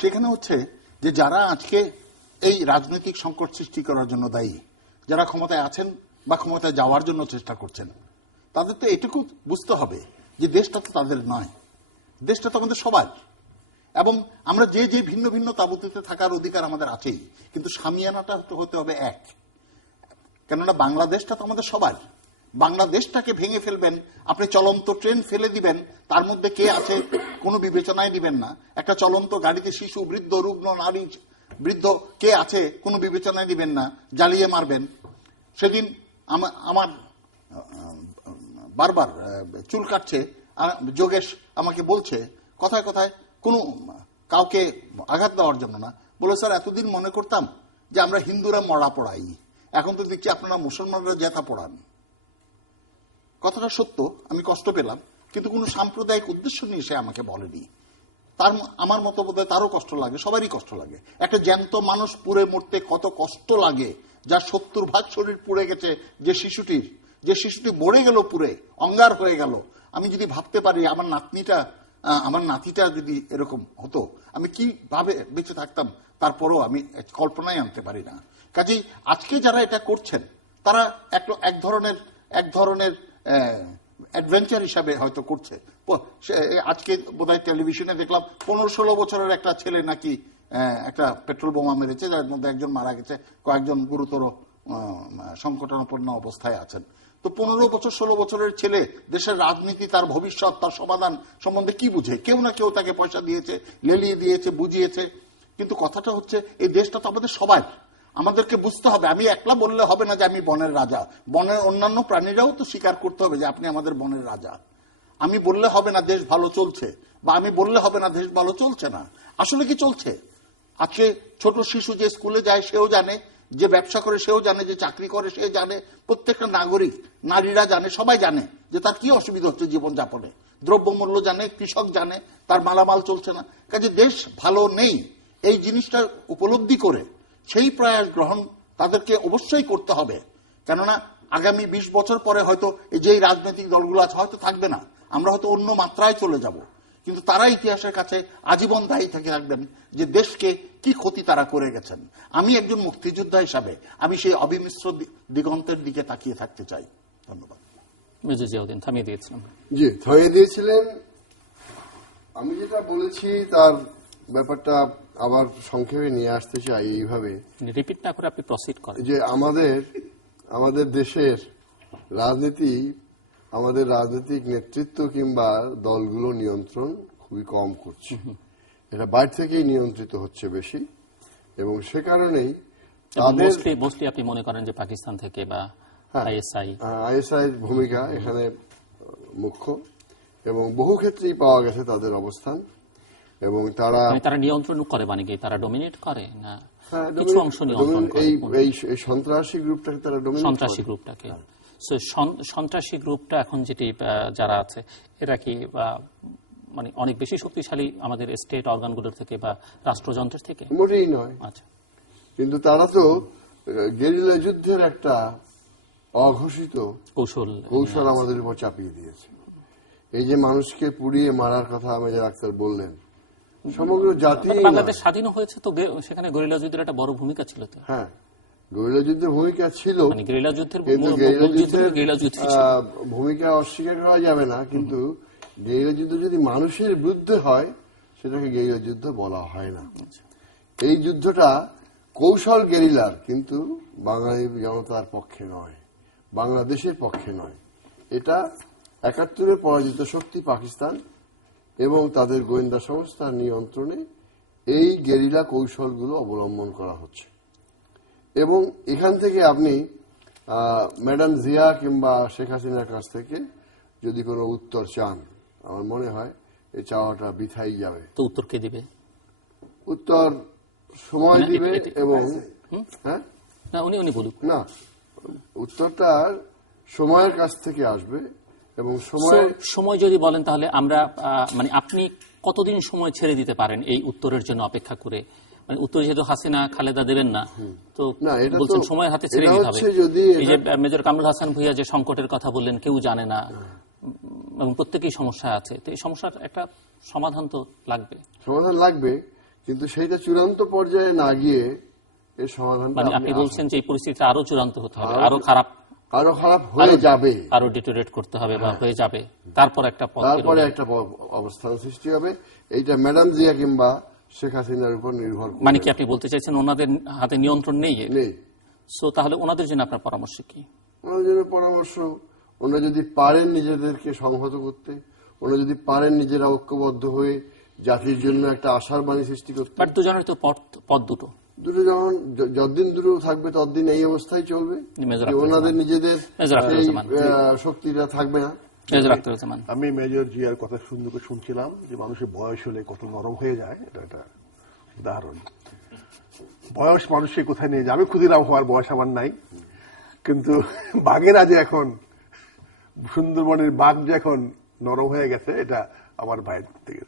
সেখানে হচ্ছে যে যারা আজকে এই রাজনৈতিক সংকট সৃষ্টি করার জন্য দায়ী, যারা ক্ষমতায় আছেন বা ক্ষমতায় যাওয়ার জন্য চেষ্টা করছেন, তাদের তো এটুকু বুঝতে হবে যে দেশটা তো তাদের নয়, দেশটা তো আমাদের সবার। এবং আমরা যে যে ভিন্ন ভিন্ন তাঁবুতে থাকার অধিকার আমাদের আছেই, কিন্তু সামিয়ানাটা হতে হবে এক। কেননা বাংলাদেশটা তো আমাদের সবার। বাংলাদেশটাকে ভেঙে ফেলবেন, আপনি চলন্ত ট্রেন ফেলে দিবেন, তার মধ্যে কে আছে কোনো বিবেচনায় দিবেন না। একটা চলন্ত গাড়িতে শিশু, বৃদ্ধ, রুগ্ন, নারী, বৃদ্ধ কে আছে কোনো বিবেচনায় দিবেন না, জ্বালিয়ে মারবেন। সেদিন আমার বারবার চুল কাটছে, যোগেশ আমাকে বলছে কথায় কথায়, কোনো কাউকে আঘাত দেওয়ার জন্য না, বলে স্যার এতদিন মনে করতাম যে আমরা হিন্দুরা মরা পড়াই, এখন তো দেখছি আপনারা মুসলমানরা জেতা পড়ান। কথাটা সত্য, আমি কষ্ট পেলাম, কিন্তু কোনো সাম্প্রদায়িক উদ্দেশ্য নিয়ে সে আমাকে বলেনি। আমার মতো বোধ হয় তারও কষ্ট লাগে, সবারই কষ্ট লাগে। একটা জ্যান্ত মানুষ পুড়ে মরতে কত কষ্ট লাগে, যার 70% শরীর পুড়ে গেছে, যে শিশুটি মরে গেল, পুড়ে অঙ্গার হয়ে গেল। আমি যদি ভাবতে পারি আমার নাতিটা যদি এরকম হতো, আমি কিভাবে বেঁচে থাকতাম, তারপরও আমি কল্পনায় আনতে পারি না। কাজেই আজকে যারা এটা করছেন, তারা এক ধরনের অ্যাডভেঞ্চার হিসাবে হয়তো করছে। আজকে বোধহয় টেলিভিশনে দেখলাম 15-16 বছরের একটা ছেলে নাকি একটা পেট্রোল বোমা মেরেছে, যার মধ্যে একজন মারা গেছে, কয়েকজন গুরুতর সংকটাপন্ন অবস্থায় আছেন। তো 15-16 বছরের ছেলে দেশের রাজনীতি, তার ভবিষ্যৎ, তার সমাধান সম্বন্ধে কি বুঝে? কেউ না কেউ তাকে পয়সা দিয়েছে, লেলিয়ে দিয়েছে, বুঝিয়েছে। কিন্তু কথাটা হচ্ছে এই দেশটা তো আমাদের সবার, আমাদেরকে বুঝতে হবে। আমি একলা বললে হবে না যে আমি বনের রাজা, বনের অন্যান্য প্রাণীরাও তো স্বীকার করতে হবে যে আপনি আমাদের বনের রাজা। আমি বললে হবে না দেশ ভালো চলছে, বা আমি বললে হবে না দেশ ভালো চলছে না। আসলে কি চলছে? আজকে ছোট শিশু যে স্কুলে যায় সেও জানে, যে ব্যবসা করে সেও জানে, যে চাকরি করে সে জানে, প্রত্যেকটা নাগরিক, নারীরা জানে, সবাই জানে যে তার কি অসুবিধা হচ্ছে জীবনযাপনে। দ্রব্যমূল্য জানে, কৃষক জানে, তার মালামাল চলছে না। কাজে দেশ ভালো নেই, এই জিনিসটা উপলব্ধি করে সেই প্রয়াস গ্রহণ তাদেরকে অবশ্যই করতে হবে। কেননা আগামী 20 বছর পরে হয়তো এই যে রাজনৈতিক দলগুলো আছে হয়তো থাকবে না, আমরা হয়তো অন্য মাত্রায় চলে যাব, কিন্তু তারা ইতিহাসের কাছে আজীবন দায়ী থেকে থাকবেন যে দেশকে কি ক্ষতি তারা করে গেছেন। আমি একজন মুক্তিযোদ্ধা হিসাবে আমি সেই অবিমিশ্র দিগন্তের দিকে তাকিয়ে থাকতে চাই। ধন্যবাদ। মেজর জিয়াউদ্দিন, থামিয়ে দিয়েছিলাম। জি, থামিয়ে দিয়েছিলেন। আমি যেটা বলেছি তার ব্যাপারটা আবার সংক্ষেপে নিয়ে আসতে চাই এইভাবে, রিপিট না করে আপনি প্রসিড করেন। যে আমাদের দেশের রাজনীতি, আমাদের রাজনৈতিক নেতৃত্ব কিংবা দলগুলো নিয়ন্ত্রণ খুবই কম করছে। এটা বাইরে থেকেই নিয়ন্ত্রিত হচ্ছে বেশি, এবং সে কারণেই মোস্টলি আপনি মনে করেন যে পাকিস্তান থেকে বা আইএসআই এর ভূমিকা এখানে মুখ্য, এবং বহু ক্ষেত্রেই পাওয়া গেছে তাদের অবস্থান। এবং তারা নিয়ন্ত্রণ করে, মানে কি তারা ডমিনেট করে না কিছু অংশ নিয়ন্ত্রণ করে? এই সন্ত্রাসী গ্রুপটাকে তারা ডমিনেট করে। সন্ত্রাসী গ্রুপটাকে, সন্ত্রাসী গ্রুপটা এখন যেটি যারা আছে, এরা কি মানে অনেক বেশি শক্তিশালী আমাদের স্টেট অর্গানগুলোর থেকে বা রাষ্ট্রযন্ত্রের থেকে? মোটেই নয়। আচ্ছা, কিন্তু তারা তো গেরিলা যুদ্ধের একটা অঘোষিত কৌশল আমাদের উপর চাপিয়ে দিয়েছে। এই যে মানুষকে পুড়িয়ে মারার কথা মেজর আক্তার বললেন, সমগ্র জাতি, বাংলাদেশ স্বাধীন হয়েছে তো সেখানে গেরিলা যুদ্ধের একটা বড় ভূমিকা ছিল তো। হ্যাঁ, গেরিলা যুদ্ধের ভূমিকা ছিল, মানে গেরিলা যুদ্ধের ভূমিকা অস্বীকার করা যাবে না। কিন্তু গেরিলা যুদ্ধ যদি মানুষের বিরুদ্ধে হয় সেটাকে গেরিলা যুদ্ধ বলা হয় না। এই যুদ্ধটা কৌশল গেরিলার, কিন্তু বাঙালি জনতার পক্ষে নয়, বাংলাদেশের পক্ষে নয়। এটা 71-এর পরাজিত শক্তি পাকিস্তান এবং তাদের গোয়েন্দা সংস্থার নিয়ন্ত্রণে এই গেরিলা কৌশলগুলো অবলম্বন করা হচ্ছে। এবং এখান থেকে আপনি ম্যাডাম জিয়া কিংবা শেখ হাসিনার কাছ থেকে যদি কোনো উত্তর চান, আমার মনে হয় এই চাওয়াটা বৃথাই যাবে। তো উত্তর কে দিবে? উত্তর সময় দিবে। এবং হ্যাঁ, না উনি বলুক না, উত্তরটা সময়ের কাছ থেকে আসবে। এবং সময় যদি বলেন তাহলে আমরা, মানে আপনি কতদিন সময় ছেড়ে দিতে পারেন এই উত্তরের জন্য অপেক্ষা করে? মানে উত্তর যেহেতু হাসিনা খালেদা দেবেন না, তো না, এটা তো- বলছেন সময়ের হাতে ছেড়ে এটা দিতে হবে। হচ্ছে যদি এই যে মেজর কামরুল হাসান ভূঁইয়া যে সংকটের কথা বললেন, কেউ জানে না এবং প্রত্যেকেই সমস্যা আছে, তো এই সমস্যার একটা সমাধান তো লাগবে। সমাধান লাগবে, কিন্তু সেইটা চূড়ান্ত পর্যায়ে না গিয়ে এর সমাধান মানে আপনি বলছেন যে এই পরিস্থিতি আরো চূড়ান্ত হতে হবে, আরো খারাপ হয়ে যাবে, আরো ডিটোরেট করতে হবে বা হয়ে যাবে, তারপর একটা পথ তারপরে একটা অবস্থান সৃষ্টি হবে। এইটা ম্যাডাম জিয়া কিংবা শেখ হাসিনার উপর নির্ভর করবে। মানে কি আপনি বলতে চাইছেন ওনাদের হাতে নিয়ন্ত্রণ নেই? নেই। সো তাহলে ওনাদের জন্য আপনার পরামর্শ কি? ওনার জন্য পরামর্শ, ওনারা যদি পারেন নিজেদেরকে সংহত করতে, ওনারা যদি পারেন নিজেরা ঐক্যবদ্ধ হয়ে জাতির জন্য একটা আশার বাণী সৃষ্টি করতে। বাট দুজনের তো পথ দুটো, যখন যতদিন দূরে থাকবে ততদিন এই অবস্থায় চলবে, ওনাদের নিজেদের শক্তিটা থাকবে না। আমি মেজর জিয়ার কথা সুন্দর করে শুনছিলাম যে মানুষের বয়স হলে কত নরম হয়ে যায়, এটা একটা উদাহরণ। বয়স মানুষকে কোথায় নিয়ে যাবে, ক্ষুদিরাম হওয়ার বয়স আমার নাই, কিন্তু বাঘেরা যে এখন সুন্দরবনের বাঘ যে এখন নরম হয়ে গেছে, এটা আমার ভাইয়ের থেকে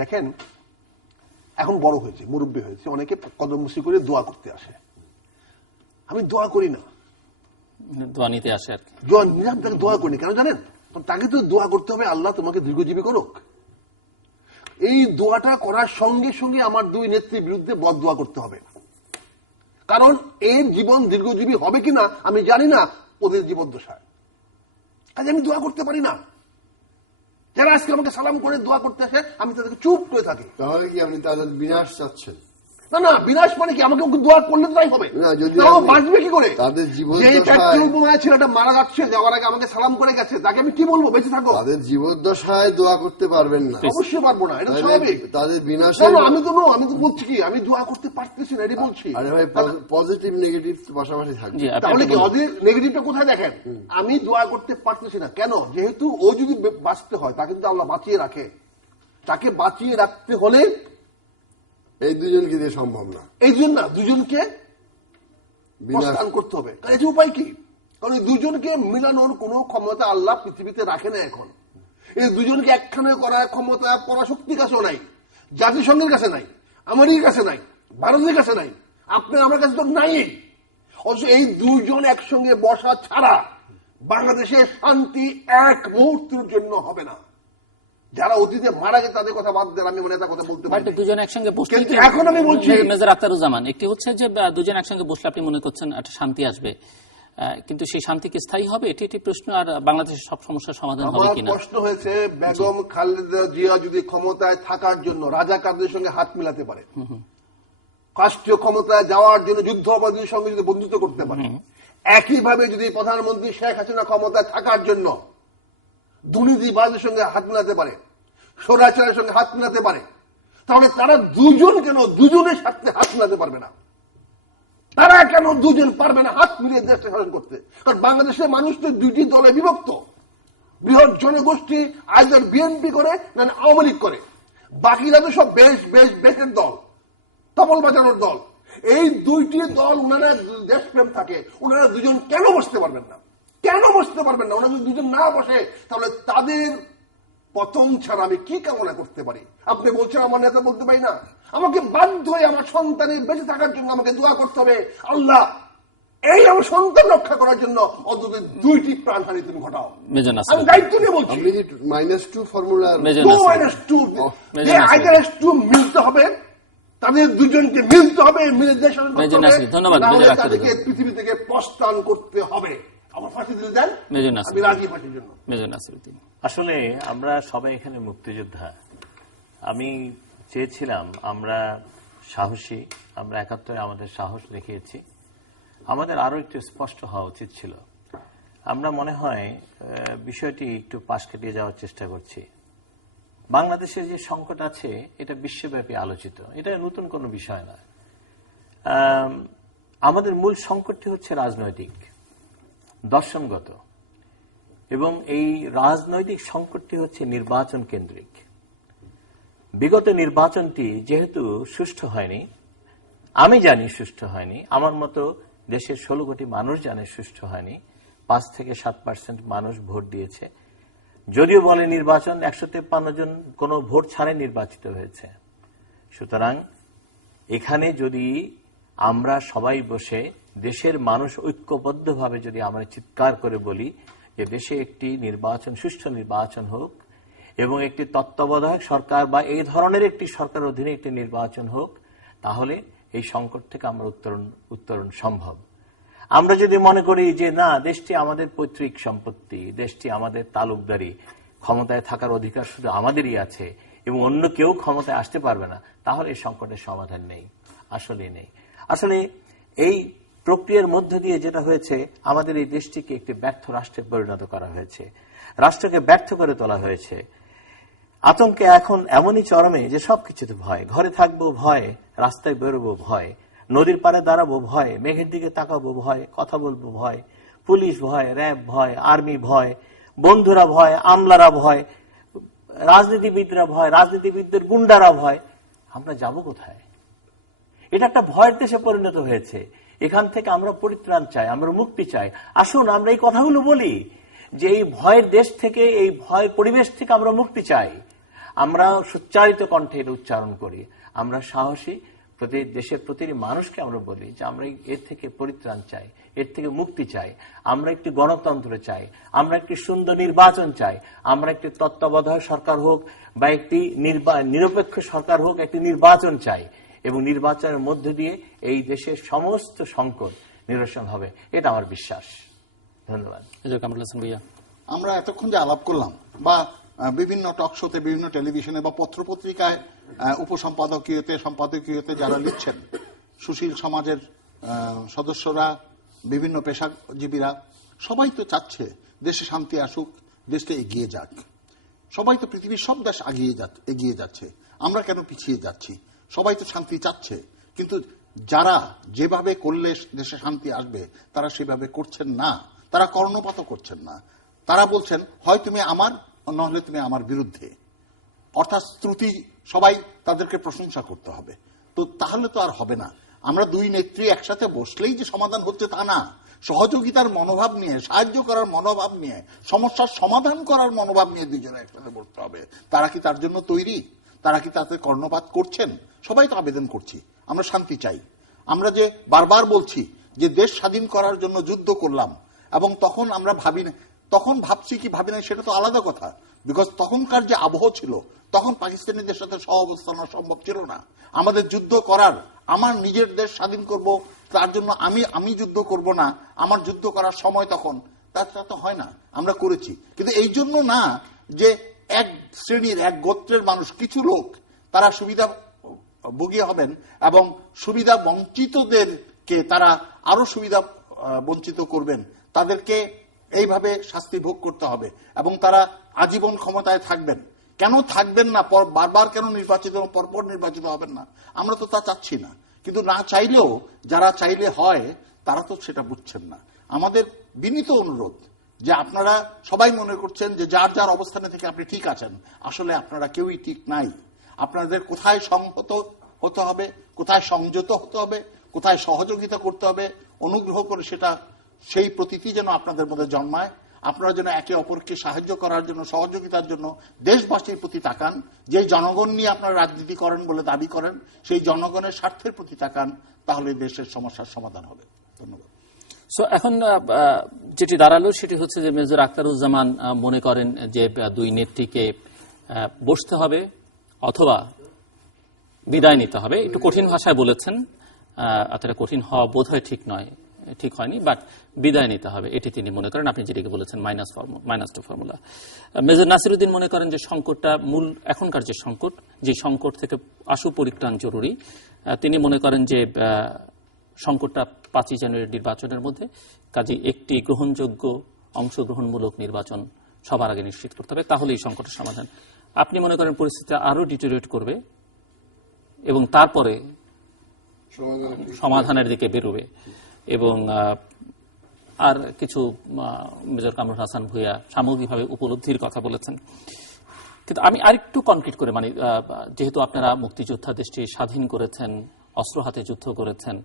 দেখেন। এখন বড় হয়েছে, মুরব্বী হয়েছে, অনেকে কদমবুসি করে দোয়া করতে আসে। আমি দোয়া করি না, দোয়া নিতে আসে আর কি। তাকে দোয়া করি কেন জানেন? তাকে তো দোয়া করতে হবে আল্লাহ তোমাকে দীর্ঘজীবী করুক। এই দোয়াটা করার সঙ্গে সঙ্গে আমার দুই নেত্রীর বিরুদ্ধে বদদোয়া করতে হবে, কারণ এর জীবন দীর্ঘজীবী হবে কিনা আমি জানি না ওদের জীবদ্দশায়। কাজে আমি দোয়া করতে পারি না। যারা আজকে আমাকে সালাম করে দোয়া করতে আসে আমি তাদেরকে চুপ করে থাকি। তাহলে কি আপনি তাদের বিনাশ চাচ্ছেন? না না, বিনাশ মানে কি? আমাকে দোয়া করলে তো তাই হবে, বাঁচবে কি করে? তাদের জীবন ছেলেটা মারা যাচ্ছে, যাওয়ার আগে আমাকে সালাম করে গেছে, তাকে আমি কি বলবো বেঁচে থাকো? তাদের জীবনদশায় দোয়া করতে পারবেন না। অবশ্যই পারবো না, এটা স্বাভাবিক। তাদের বিনাশ আমি তো বলছি কি আমি দোয়া করতে পারতেছি না, এটাই বলছি। আরে ভাই, পজিটিভ নেগেটিভ পাশাপাশি থাকবে। তাহলে কি ওদের নেগেটিভটা কোথায় দেখেন? আমি দোয়া করতে পারতেছি না কেন? যেহেতু ও যদি বাঁচতে হয় তা কিন্তু আল্লাহ বাঁচিয়ে রাখে। তাকে বাঁচিয়ে রাখতে হলে এই দুজনকে দিয়ে সম্ভব না, এই জন্য না দুজনকে প্রস্থান করতে হবে। কারণ এই উপায় কি? কারণ এই দুজনকে মিলানোর কোন ক্ষমতা আল্লাহ পৃথিবীতে রাখে না এখন। এই দুজনকে একখানে করার ক্ষমতা পরাশক্তির কাছেও নাই, জাতিসংঘের কাছে নাই, আমেরিকার কাছে নাই, ভারতের কাছে নাই, আপনার আমার কাছে তো নাই। অথচ এই দুজন একসঙ্গে বসা ছাড়া বাংলাদেশের শান্তি এক মুহূর্তের জন্য হবে না। যারা অতীতে মারা গেছে তাদের কথা বাদ দেন, আমি মনে কথা বলতে পারি। দুজন একসঙ্গে বসলে, কিন্তু এখন আমি বলছি মেজর আখতারুজ্জামান, একটি হচ্ছে যে দুজন একসঙ্গে বসলে আপনি মনে করছেন একটা শান্তি আসবে, কিন্তু সেই শান্তি কি স্থায়ী হবে? এটি একটি প্রশ্ন। আর বাংলাদেশের সব সমস্যার সমাধান হবে কিনা? প্রশ্ন হয়েছে বেগম খালেদা জিয়া যদি ক্ষমতায় থাকার জন্য রাজাকারদের সঙ্গে হাত মিলাতে পারে, রাষ্ট্রীয় ক্ষমতায় যাওয়ার জন্য যুদ্ধ অপরাধীদের সঙ্গে যদি বন্ধুত্ব করতে পারে, একইভাবে যদি প্রধানমন্ত্রী শেখ হাসিনা ক্ষমতায় থাকার জন্য দুর্নীতিবাজদের সঙ্গে হাত মিলাতে পারে, স্বৈরাচারের সঙ্গে হাত মিলাতে পারে, তাহলে তারা দুজন কেন দুজনের সাথে হাত মিলাতে পারবে না? তারা কেন দুজন পারবে না হাত মিলিয়ে দেশটা শাসন করতে? কারণ বাংলাদেশের মানুষ তো দুইটি দলে বিভক্ত। বৃহৎ জনগোষ্ঠী আইদার বিএনপি করে না আওয়ামী লীগ করে, বাকিরা তো সব বেশের দল, তবল বাজানোর দল। এই দুইটি দল ওনারা দেশপ্রেম থাকে, ওনারা দুজন কেন বসতে পারবেন না? কেন বসতে পারবেন না? ওনারা যদি দুজন না বসে তাহলে তাদের পতন ছাড়া আমি কি কামনা করতে পারি? আপনি বলছেন আমার নেতা বলতে পারি না? আমাকে বাধ্য হয়ে আমার সন্তানের বেঁচে থাকার জন্য আমাকে দোয়া করতে হবে, আল্লাহ এই আমার সন্তান রক্ষা করার জন্য অন্তত দুইটি প্রাণহানি তুমি ঘটাও। আমি দায়িত্ব নিয়ে বলছি। -2 ফর্মুলা, -2 মিলতে হবে, তাদের দুজনকে মিলতে হবে, মিলে দেশ শাসন করতে হবে। ধন্যবাদ। তাদেরকে পৃথিবী থেকে প্রস্থান করতে হবে। আমার ফাঁসি দিলে দেন, আমি রাজি ফাঁসির জন্য। আসলে আমরা সবাই এখানে মুক্তিযোদ্ধা। আমি চেয়েছিলাম আমরা সাহসী, আমরা 71-এ আমাদের সাহস দেখিয়েছি। আমাদের আরো একটু স্পষ্ট হওয়া উচিত ছিল। আমরা মনে হয় বিষয়টি একটু পাশ কাটিয়ে যাওয়ার চেষ্টা করছি। বাংলাদেশের যে সংকট আছে এটা বিশ্বব্যাপী আলোচিত, এটা নতুন কোনো বিষয় না। আমাদের মূল সংকটটি হচ্ছে রাজনৈতিক, দর্শনগত, এবং এই রাজনৈতিক সংকটটি হচ্ছে নির্বাচন কেন্দ্রিক। বিগত নির্বাচনটি যেহেতু সুষ্ঠু হয়নি, আমি জানি সুষ্ঠু হয়নি, আমার মতো দেশের 16 কোটি মানুষ জানে সুষ্ঠু হয়নি, 5 থেকে 7% মানুষ ভোট দিয়েছে। যদিও বলে নির্বাচন 153 জন কোনো ভোট ছাড়াই নির্বাচিত হয়েছে। সুতরাং এখানে যদি আমরা সবাই বসে দেশের মানুষ ঐক্যবদ্ধভাবে যদি আমরা চিৎকার করে বলি যে দেশে একটি নির্বাচন, সুষ্ঠু নির্বাচন হোক এবং একটি তত্ত্বাবধায়ক সরকার বা এই ধরনের একটি সরকার অধীনে একটি নির্বাচন হোক, তাহলে এই সংকট থেকে আমরা উত্তরণ সম্ভব। আমরা যদি মনে করি যে না, দেশটি আমাদের পৈতৃক সম্পত্তি, দেশটি আমাদের তালুকদারি, ক্ষমতায় থাকার অধিকার শুধু আমাদেরই আছে এবং অন্য কেউ ক্ষমতায় আসতে পারবে না, তাহলে এই সংকটের সমাধান নেই, আসলে নেই। আসলে এই প্রক্রিয়ার মধ্য দিয়ে যেটা হয়েছে, আমাদের এই দেশটিকে একটি ব্যর্থ রাষ্ট্রে পরিণত করা হয়েছে, রাষ্ট্রকে ব্যর্থ করে তোলা হয়েছে। আতঙ্কে এখন এমনই চরমে যে সবকিছুতে ভয়, ঘরে থাকবো ভয়, রাস্তায় বেরোবো ভয়, নদীর পাড়ে দাঁড়াবো ভয়, মেঘের দিকে তাকাবো ভয়, কথা বলবো ভয়, পুলিশ ভয়, র্যাব ভয়, আর্মি ভয়, বন্ধুরা ভয়, আমলারা ভয়, রাজনীতিবিদরা ভয়, রাজনীতিবিদদের গুন্ডারা ভয়। আমরা যাব কোথায়? এটা একটা ভয়ের দেশে পরিণত হয়েছে। এখান থেকে আমরা পরিত্রাণ চাই, আমরা মুক্তি চাই। আসুন আমরা এই কথাগুলো বলি যে এই ভয়ের দেশ থেকে, এই ভয় পরিবেশ থেকে আমরা মুক্তি চাই। আমরা সুচ্চারিত কণ্ঠে এটা উচ্চারণ করি, আমরা সাহসী দেশের প্রতিটি মানুষকে আমরা বলি যে আমরা এর থেকে পরিত্রাণ চাই, এর থেকে মুক্তি চাই, আমরা একটি গণতন্ত্র চাই, আমরা একটি সুন্দর নির্বাচন চাই, আমরা একটি তত্ত্বাবধায়ক সরকার হোক বা একটি নিরপেক্ষ সরকার হোক, একটি নির্বাচন চাই এবং নির্বাচনের মধ্য দিয়ে এই দেশের সমস্ত সংকট নিরসন হবে, এটা আমার বিশ্বাস। ধন্যবাদ। কামরুল হাসান ভূঁইয়া, আমরা এতক্ষণ যে আলাপ করলাম বা বিভিন্ন টক শোতে, বিভিন্ন টেলিভিশনে বা পত্রপত্রিকায় উপসম্পাদকীয়তে, সম্পাদকীয়তে যারা লিখছেন, সুশীল সমাজের সদস্যরা, বিভিন্ন পেশাজীবীরা, সবাই তো চাচ্ছে দেশে শান্তি আসুক, দেশটা এগিয়ে যাক। সবাই তো, পৃথিবীর সব দেশ এগিয়ে যাচ্ছে, আমরা কেন পিছিয়ে যাচ্ছি? সবাই তো শান্তি চাচ্ছে, কিন্তু যারা যেভাবে করলে দেশে শান্তি আসবে তারা সেভাবে করছেন না, তারা কর্ণপাতও করছেন না। তারা বলছেন হয় তুমি আমার, নহলে তুমি আমার বিরুদ্ধে। অর্থাৎ ত্রুটি, সবাই তাদেরকে প্রশংসা করতে হবে। তো তাহলে তো আর হবে না। আমরা দুই নেত্রী একসাথে বসলেই যে সমাধান হচ্ছে তা না। সহযোগিতার মনোভাব নিয়ে, সাহায্য করার মনোভাব নিয়ে, সমস্যার সমাধান করার মনোভাব নিয়ে দুইজনে একসাথে বসতে হবে। তারা কি তার জন্য তৈরি? তারা কি তাতে কর্ণপাত করছেন? সবাই তো আবেদন করছি, আমরা শান্তি চাই। আমরা যে বারবার বলছি যে দেশ স্বাধীন করার জন্য যুদ্ধ করলাম, এবং তখন আমরা তখন ভাবছি কি ভাবি না সেটা তো আলাদা কথা। বিকজ তখনকার যে আবহ ছিল, তখন পাকিস্তানিদের সাথে সহাবস্থান সম্ভব ছিল না। আমাদের যুদ্ধ করার, আমার নিজের দেশ স্বাধীন করব তার জন্য আমি যুদ্ধ করব না, আমার যুদ্ধ করার সময় তখন, তা তো হয় না। আমরা করেছি, কিন্তু এই জন্য না যে এক শ্রেণীর, এক গোত্রের মানুষ, কিছু লোক তারা সুবিধা ভোগী হবেন এবং সুবিধা বঞ্চিতদেরকে তারা আরো সুবিধা বঞ্চিত করবেন, তাদেরকে এইভাবে শাস্তি ভোগ করতে হবে এবং তারা আজীবন ক্ষমতায় থাকবেন। কেন থাকবেন না? বারবার কেন নির্বাচিত, পরপর নির্বাচিত হবেন না? আমরা তো তা চাচ্ছি না, কিন্তু না চাইলেও যারা চাইলে হয় তারা তো সেটা বুঝছেন না। আমাদের বিনীত অনুরোধ যে আপনারা সবাই মনে করছেন যে যার যার অবস্থানে থেকে আপনি ঠিক আছেন, আসলে আপনারা কেউই ঠিক নাই। আপনাদের কোথায় সংহত হতে হবে, কোথায় সংযত হতে হবে, কোথায় সহযোগিতা করতে হবে, অনুগ্রহ করে সেটা, সেই প্রতীতি যেন আপনাদের মধ্যে জন্মায়। আপনারা যেন একে অপরকে সাহায্য করার জন্য, সহযোগিতার জন্য দেশবাসীর প্রতি তাকান। যে জনগণ নিয়ে আপনারা রাজনীতি করেন বলে দাবি করেন, সেই জনগণের স্বার্থের প্রতি তাকান, তাহলে দেশের সমস্যার সমাধান হবে। ধন্যবাদ। সো এখন যেটি দাঁড়ালো সেটি হচ্ছে যে মেজর আখতারুজ্জামান মনে করেন যে দুই নেত্রীকে বসতে হবে অথবা বিদায় নিতে হবে। একটু কঠিন ভাষায় বলেছেন, অতটা কঠিন হওয়া বোধ হয় ঠিক হয়নি, বাট বিদায় নিতে হবে, এটি তিনি মনে করেন। আপনি যেটিকে বলেছেন minus two formula. Major Nasiruddin মনে করেন যে সংকটটা মূল, এখনকার যে সংকট থেকে আশু পরিত্রাণ জরুরি। তিনি মনে করেন যে সংকটটা 5ই জানুয়ারি নির্বাচনের মধ্যে, কাজে একটি গ্রহণযোগ্য অংশগ্রহণমূলক নির্বাচন সবার আগে নিশ্চিত করতে হবে, তাহলে এই সংকটের সমাধান। আপনি মনে করেন পরিস্থিতি আরো ডিটেরিয়েট করবে এবং তারপরে সমাধানের দিকে বেরোবে। এবং আর কিছু মেজর কামরুল হাসান ভূঁইয়া সামগ্রিকভাবে উপলব্ধির কথা বলেছেন। কিন্তু আমি আরেকটু কনক্রিট করে, মানে যেহেতু আপনারা মুক্তিযোদ্ধা, দেশটি স্বাধীন করেছেন, অস্ত্র হাতে যুদ্ধ করেছেন,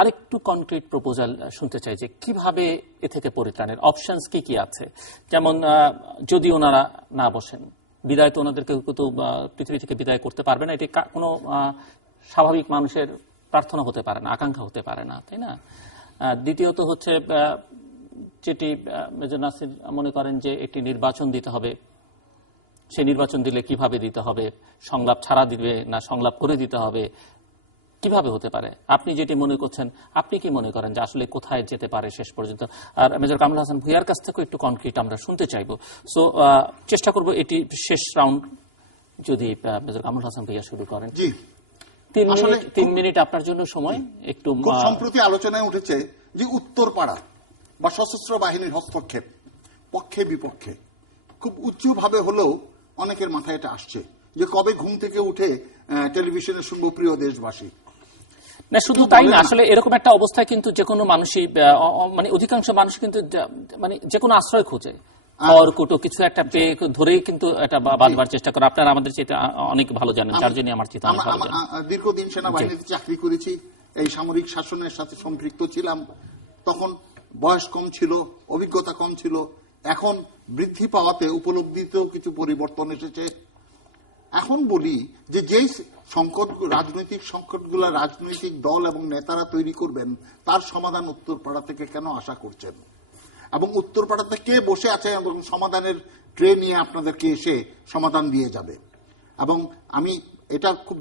আরেকটু কনক্রিট প্রপোজাল শুনতে চাই যে কিভাবে এ থেকে পরিত্রাণের অপশনস কি কি আছে। যেমন যদি ওনারা না বসেন, বিদায় তো ওনাদেরকে তো পৃথিবী থেকে বিদায় করতে পারবে না, এটি কোনো স্বাভাবিক মানুষের প্রার্থনা হতে পারে না, আকাঙ্ক্ষা হতে পারে না, তাই না? দ্বিতীয়ত হচ্ছে যেটি মেজর নাসির মনে করেন যে একটি নির্বাচন দিতে হবে, সেই নির্বাচন দিলে কিভাবে দিতে হবে, সংলাপ ছাড়া দিবে না সংলাপ করে দিতে হবে, কিভাবে হতে পারে? আপনি যেটি মনে করছেন, আপনি কি মনে করেন যে আসলে কোথায় যেতে পারে শেষ পর্যন্ত? আর মেজর কামরুল হাসান ভূঁইয়ার কাছ থেকেও একটু কনক্রিট আমরা শুনতে চাইব। সো চেষ্টা করব এটি শেষ রাউন্ড, যদি মেজর কামরুল হাসান ভূঁইয়া শুরু করেন। জি, 3 মিনিট আপনার জন্য সময়। একটু খুব সম্প্রতি আলোচনায় উঠেছে যে উত্তরপাড়া বা সশস্ত্র বাহিনীর হস্তক্ষেপ পক্ষে বিপক্ষে খুব উঁচুভাবে হলেও অনেকের মাথায় এটা আসছে যে কবে ঘুম থেকে উঠে টেলিভিশনে শুনবো প্রিয় দেশবাসী। না শুধু তাই না, আসলে এরকম একটা অবস্থায় কিন্তু যে কোনো মানুষই, মানে অধিকাংশ মানুষ কিন্তু মানে যে কোনো আশ্রয় খোঁজে, কুটো কিছু একটা পেয়ে ধরেই কিন্তু এটা বাঁধবার চেষ্টা করে। আপনারা আমাদের চেয়ে অনেক ভালো জানেন, যার জন্য আমার চিন্তা। দীর্ঘদিন সেনাবাহিনীতে চাকরি করেছি, এই সামরিক শাসনের সাথে সম্পৃক্ত ছিলাম। তখন বয়স কম ছিল, অভিজ্ঞতা কম ছিল। এখন বৃদ্ধি পাওয়াতে উপলব্ধিতেও কিছু পরিবর্তন এসেছে। এখন বলি যে যেই সংকট, রাজনৈতিক সংকটগুলো রাজনৈতিক দল এবং নেতারা তৈরি করবেন, তার সমাধান উত্তরপাড়া থেকে কেন আশা করছেন? এবং উত্তরপাড়াতে কে বসে আছে এবং সমাধানের ট্রে নিয়ে আপনাদেরকে এসে সমাধান দিয়ে যাবে? এবং আমি এটা খুব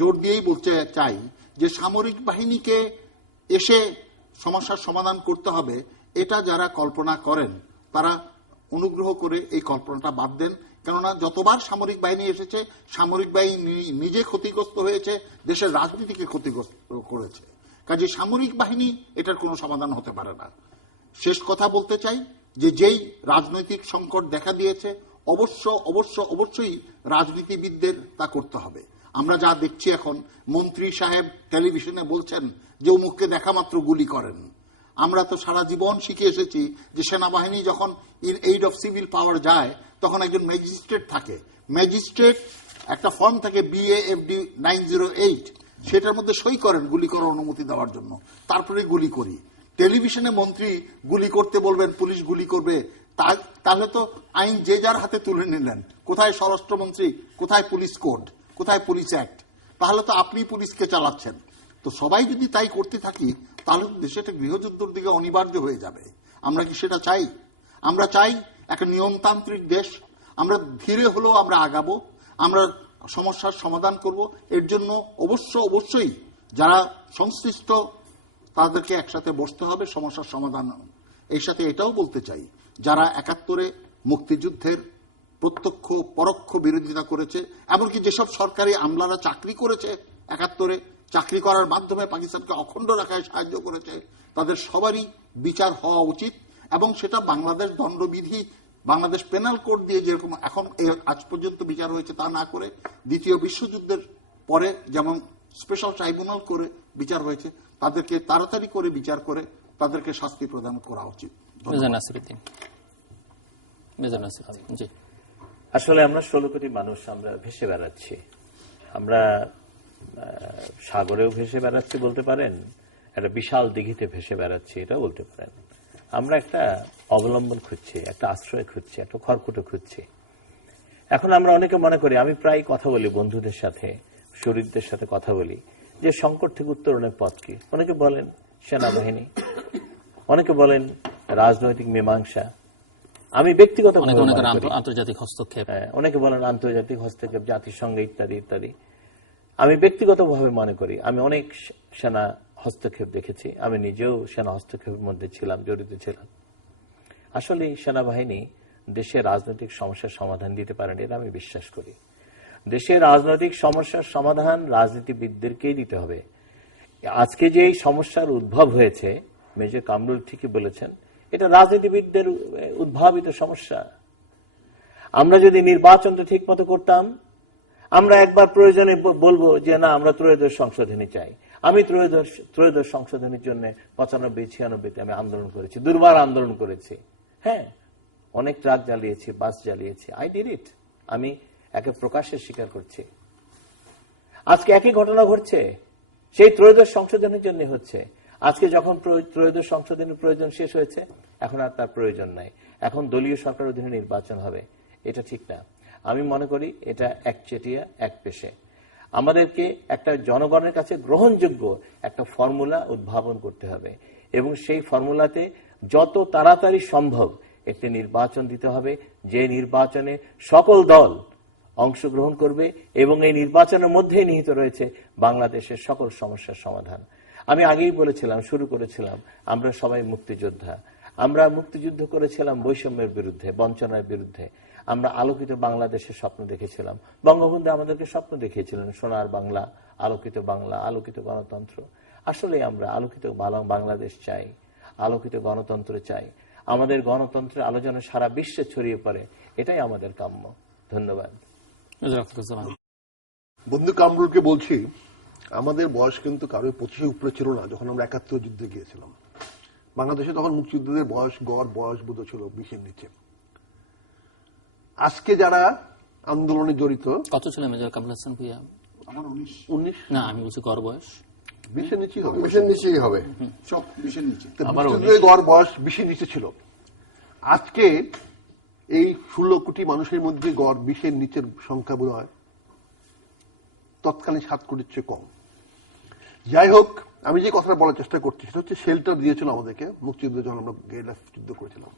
জোর দিয়েই বলতে চাই যে সামরিক বাহিনীকে এসে সমস্যার সমাধান করতে হবে, এটা যারা কল্পনা করেন তারা অনুগ্রহ করে এই কল্পনাটা বাদ দেন। কেননা যতবার সামরিক বাহিনী এসেছে, সামরিক বাহিনী নিজে ক্ষতিগ্রস্ত হয়েছে, দেশের রাজনীতিকে ক্ষতিগ্রস্ত করেছে। কাজে সামরিক বাহিনী এটার কোনো সমাধান হতে পারে না। শেষ কথা বলতে চাই যে যেই রাজনৈতিক সংকট দেখা দিয়েছে, অবশ্যই রাজনীতিবিদদের তা করতে হবে। আমরা যা দেখছি এখন, মন্ত্রী সাহেব টেলিভিশনে বলছেন যে অমুককে দেখা মাত্র গুলি করেন। আমরা তো সারা জীবন শিখে এসেছি যে সেনাবাহিনী যখন ইন এইড অফ সিভিল পাওয়ার যায়, তখন একজন ম্যাজিস্ট্রেট থাকে। ম্যাজিস্ট্রেট একটা ফর্ম থাকে BAFD 908, সেটার মধ্যে সই করেন গুলি করার অনুমতি দেওয়ার জন্য, তারপরে গুলি করি। টেলিভিশনে মন্ত্রী গুলি করতে বলবেন, পুলিশ গুলি করবে, তাহলে তো আইন যে যার হাতে তুলে নিলেন। কোথায় স্বরাষ্ট্রমন্ত্রী, কোথায় পুলিশ কোড, কোথায় পুলিশ অ্যাক্ট? তাহলে তো আপনি পুলিশকে চালাচ্ছেন। তো সবাই যদি তাই করতে থাকি, তাহলে দেশে একটা গৃহযুদ্ধের দিকে অনিবার্য হয়ে যাবে। আমরা কি সেটা চাই? আমরা চাই একটা নিয়মতান্ত্রিক দেশ। আমরা ধীরে হলেও আমরা আগাবো, আমরা সমস্যার সমাধান করব। এর জন্য অবশ্যই যারা সংশ্লিষ্ট তাদেরকে একসাথে বসতে হবে সমস্যার সমাধান। এর সাথে এটাও বলতে চাই, যারা 71-এ মুক্তিযুদ্ধের প্রত্যক্ষ পরোক্ষ বিরোধিতা করেছে, এমনকি যেসব সরকারি আমলারা চাকরি করেছে 71-এ, চাকরি করার মাধ্যমে পাকিস্তানকে অখণ্ড রাখায় সাহায্য করেছে, তাদের সবারই বিচার হওয়া উচিত। এবং সেটা বাংলাদেশ দণ্ডবিধি, বাংলাদেশ পেনাল কোড দিয়ে যেরকম এখন আজ পর্যন্ত বিচার হয়েছে তা না করে, দ্বিতীয় বিশ্বযুদ্ধের পরে যেমন স্পেশাল ট্রাইব্যুনাল করে বিচার হয়েছে, তাদেরকে তাড়াতাড়ি করে বিচার করে তাদেরকে শাস্তি প্রদান করা উচিত। আসলে আমরা 16 কোটি মানুষ, আমরা ভেসে বেড়াচ্ছি। আমরা সাগরেও ভেসে বেড়াচ্ছি বলতে পারেন, একটা বিশাল দিঘিতে ভেসে বেড়াচ্ছি এটাও বলতে পারেন। আমরা একটা অবলম্বন খুঁজছি, একটা আশ্রয় খুঁজছি, একটা খড়কুটো খুঁজছি। এখন আমরা অনেকে মনে করি, আমি প্রায় কথা বলি বন্ধুদের সাথে, শরীরদের সাথে কথা বলি যে সংকট থেকে উত্তরণের পথ কি। অনেকে বলেন সেনাবাহিনী, অনেকে বলেন রাজনৈতিক মীমাংসা। আমি ব্যক্তিগত আন্তর্জাতিক হস্তক্ষেপ, অনেকে বলেন আন্তর্জাতিক হস্তক্ষেপ, জাতিসংঘ ইত্যাদি ইত্যাদি। আমি ব্যক্তিগতভাবে মনে করি, আমি অনেক সেনা হস্তক্ষেপ দেখেছি, আমি নিজেও সেনা হস্তক্ষেপের মধ্যে ছিলাম, জড়িত ছিলাম। আসলে সেনাবাহিনী দেশের রাজনৈতিক সমস্যার সমাধান দিতে পারেন, এটা আমি বিশ্বাস করি। দেশের রাজনৈতিক সমস্যার সমাধান রাজনীতিবিদদেরকেই দিতে হবে। আজকে যে সমস্যার উদ্ভব হয়েছে, মেজর কামরুল ঠিকই বলেছেন, এটা রাজনীতিবিদদের উদ্ভাবিত সমস্যা। আমরা যদি নির্বাচনটা ঠিক মতো করতাম, আমরা একবার প্রয়োজনে বলবো যে না, আমরা ত্রয়োদশ সংশোধনী চাই। আমি ত্রয়োদশ সংশোধনীর জন্য 95-96-তে আমি আন্দোলন করেছি, দুর্বার আন্দোলন করেছি। হ্যাঁ, অনেক ট্রাক জ্বালিয়েছি, বাস জ্বালিয়েছি। I did it. আমি একে প্রকাশ্যে স্বীকার করছি। আজকে একই ঘটনা ঘটছে, সেই ত্রয়োদশ সংশোধনের জন্য হচ্ছে। আজকে যখন ত্রয়োদশ সংশোধনের প্রয়োজন শেষ হয়েছে, এখন আর তার প্রয়োজন নাই, এখন দলীয় সরকার অধীনে নির্বাচন হবে। এটা ঠিক না। আমি মনে করি এটা একচেটিয়া এক পেশে। আমাদেরকে একটা জনগণের কাছে গ্রহণযোগ্য একটা ফর্মুলা উদ্ভাবন করতে হবে এবং সেই ফর্মুলাতে যত তাড়াতাড়ি সম্ভব একটি নির্বাচন দিতে হবে, যে নির্বাচনে সকল দল অংশগ্রহণ করবে এবং এই নির্বাচনের মধ্যেই নিহিত রয়েছে বাংলাদেশের সকল সমস্যার সমাধান। আমি আগেই বলেছিলাম, শুরু করেছিলাম, আমরা সবাই মুক্তিযোদ্ধা। আমরা মুক্তিযুদ্ধ করেছিলাম বৈষম্যের বিরুদ্ধে, বঞ্চনার বিরুদ্ধে। আমরা আলোকিত বাংলাদেশের স্বপ্ন দেখেছিলাম। বঙ্গবন্ধু আমাদেরকে স্বপ্ন দেখিয়েছিলেন সোনার বাংলা, আলোকিত বাংলা, আলোকিত গণতন্ত্র। আসলে আমরা আলোকিত বাংলাদেশ চাই, আলোকিত গণতন্ত্র চাই। আমাদের গণতন্ত্রের আলো যেন সারা বিশ্বে ছড়িয়ে পড়ে, এটাই আমাদের কাম্য। ধন্যবাদ। বন্ধু কামরুলকে বলছি, আমাদের বয়স কিন্তু কারো 25 উপরে ছিল না যখন আমরা 71 যুদ্ধে গিয়েছিলাম। বাংলাদেশে তখন মুক্তিযুদ্ধের বয়স, গড় বয়স বোধ ছিল 20-এর নিচে। আজকে যারা আন্দোলনে জড়িত, কত ছিল মেজর কামরুল হাসান ভূঁইয়া? আমার 19 না, আমি বলছি গড় বয়স 20-এর নিচেই হবে। 20-এর নিচেই হবে, সব 20-এর নিচে। মুক্তিযুদ্ধের গড় বয়স 20-এর নিচে ছিল। আজকে এই 16 কোটি মানুষের মধ্যে গড় 20-এর নিচের সংখ্যা বোধ হয় তৎকালীন 7 কোটির চেয়ে কম। যাই হোক, আমি যে কথাটা বলার চেষ্টা করছি সেটা হচ্ছে শেল্টার দিয়েছিল আমাদেরকে মুক্তিযুদ্ধে যখন আমরা গেরিলা যুদ্ধ করেছিলাম।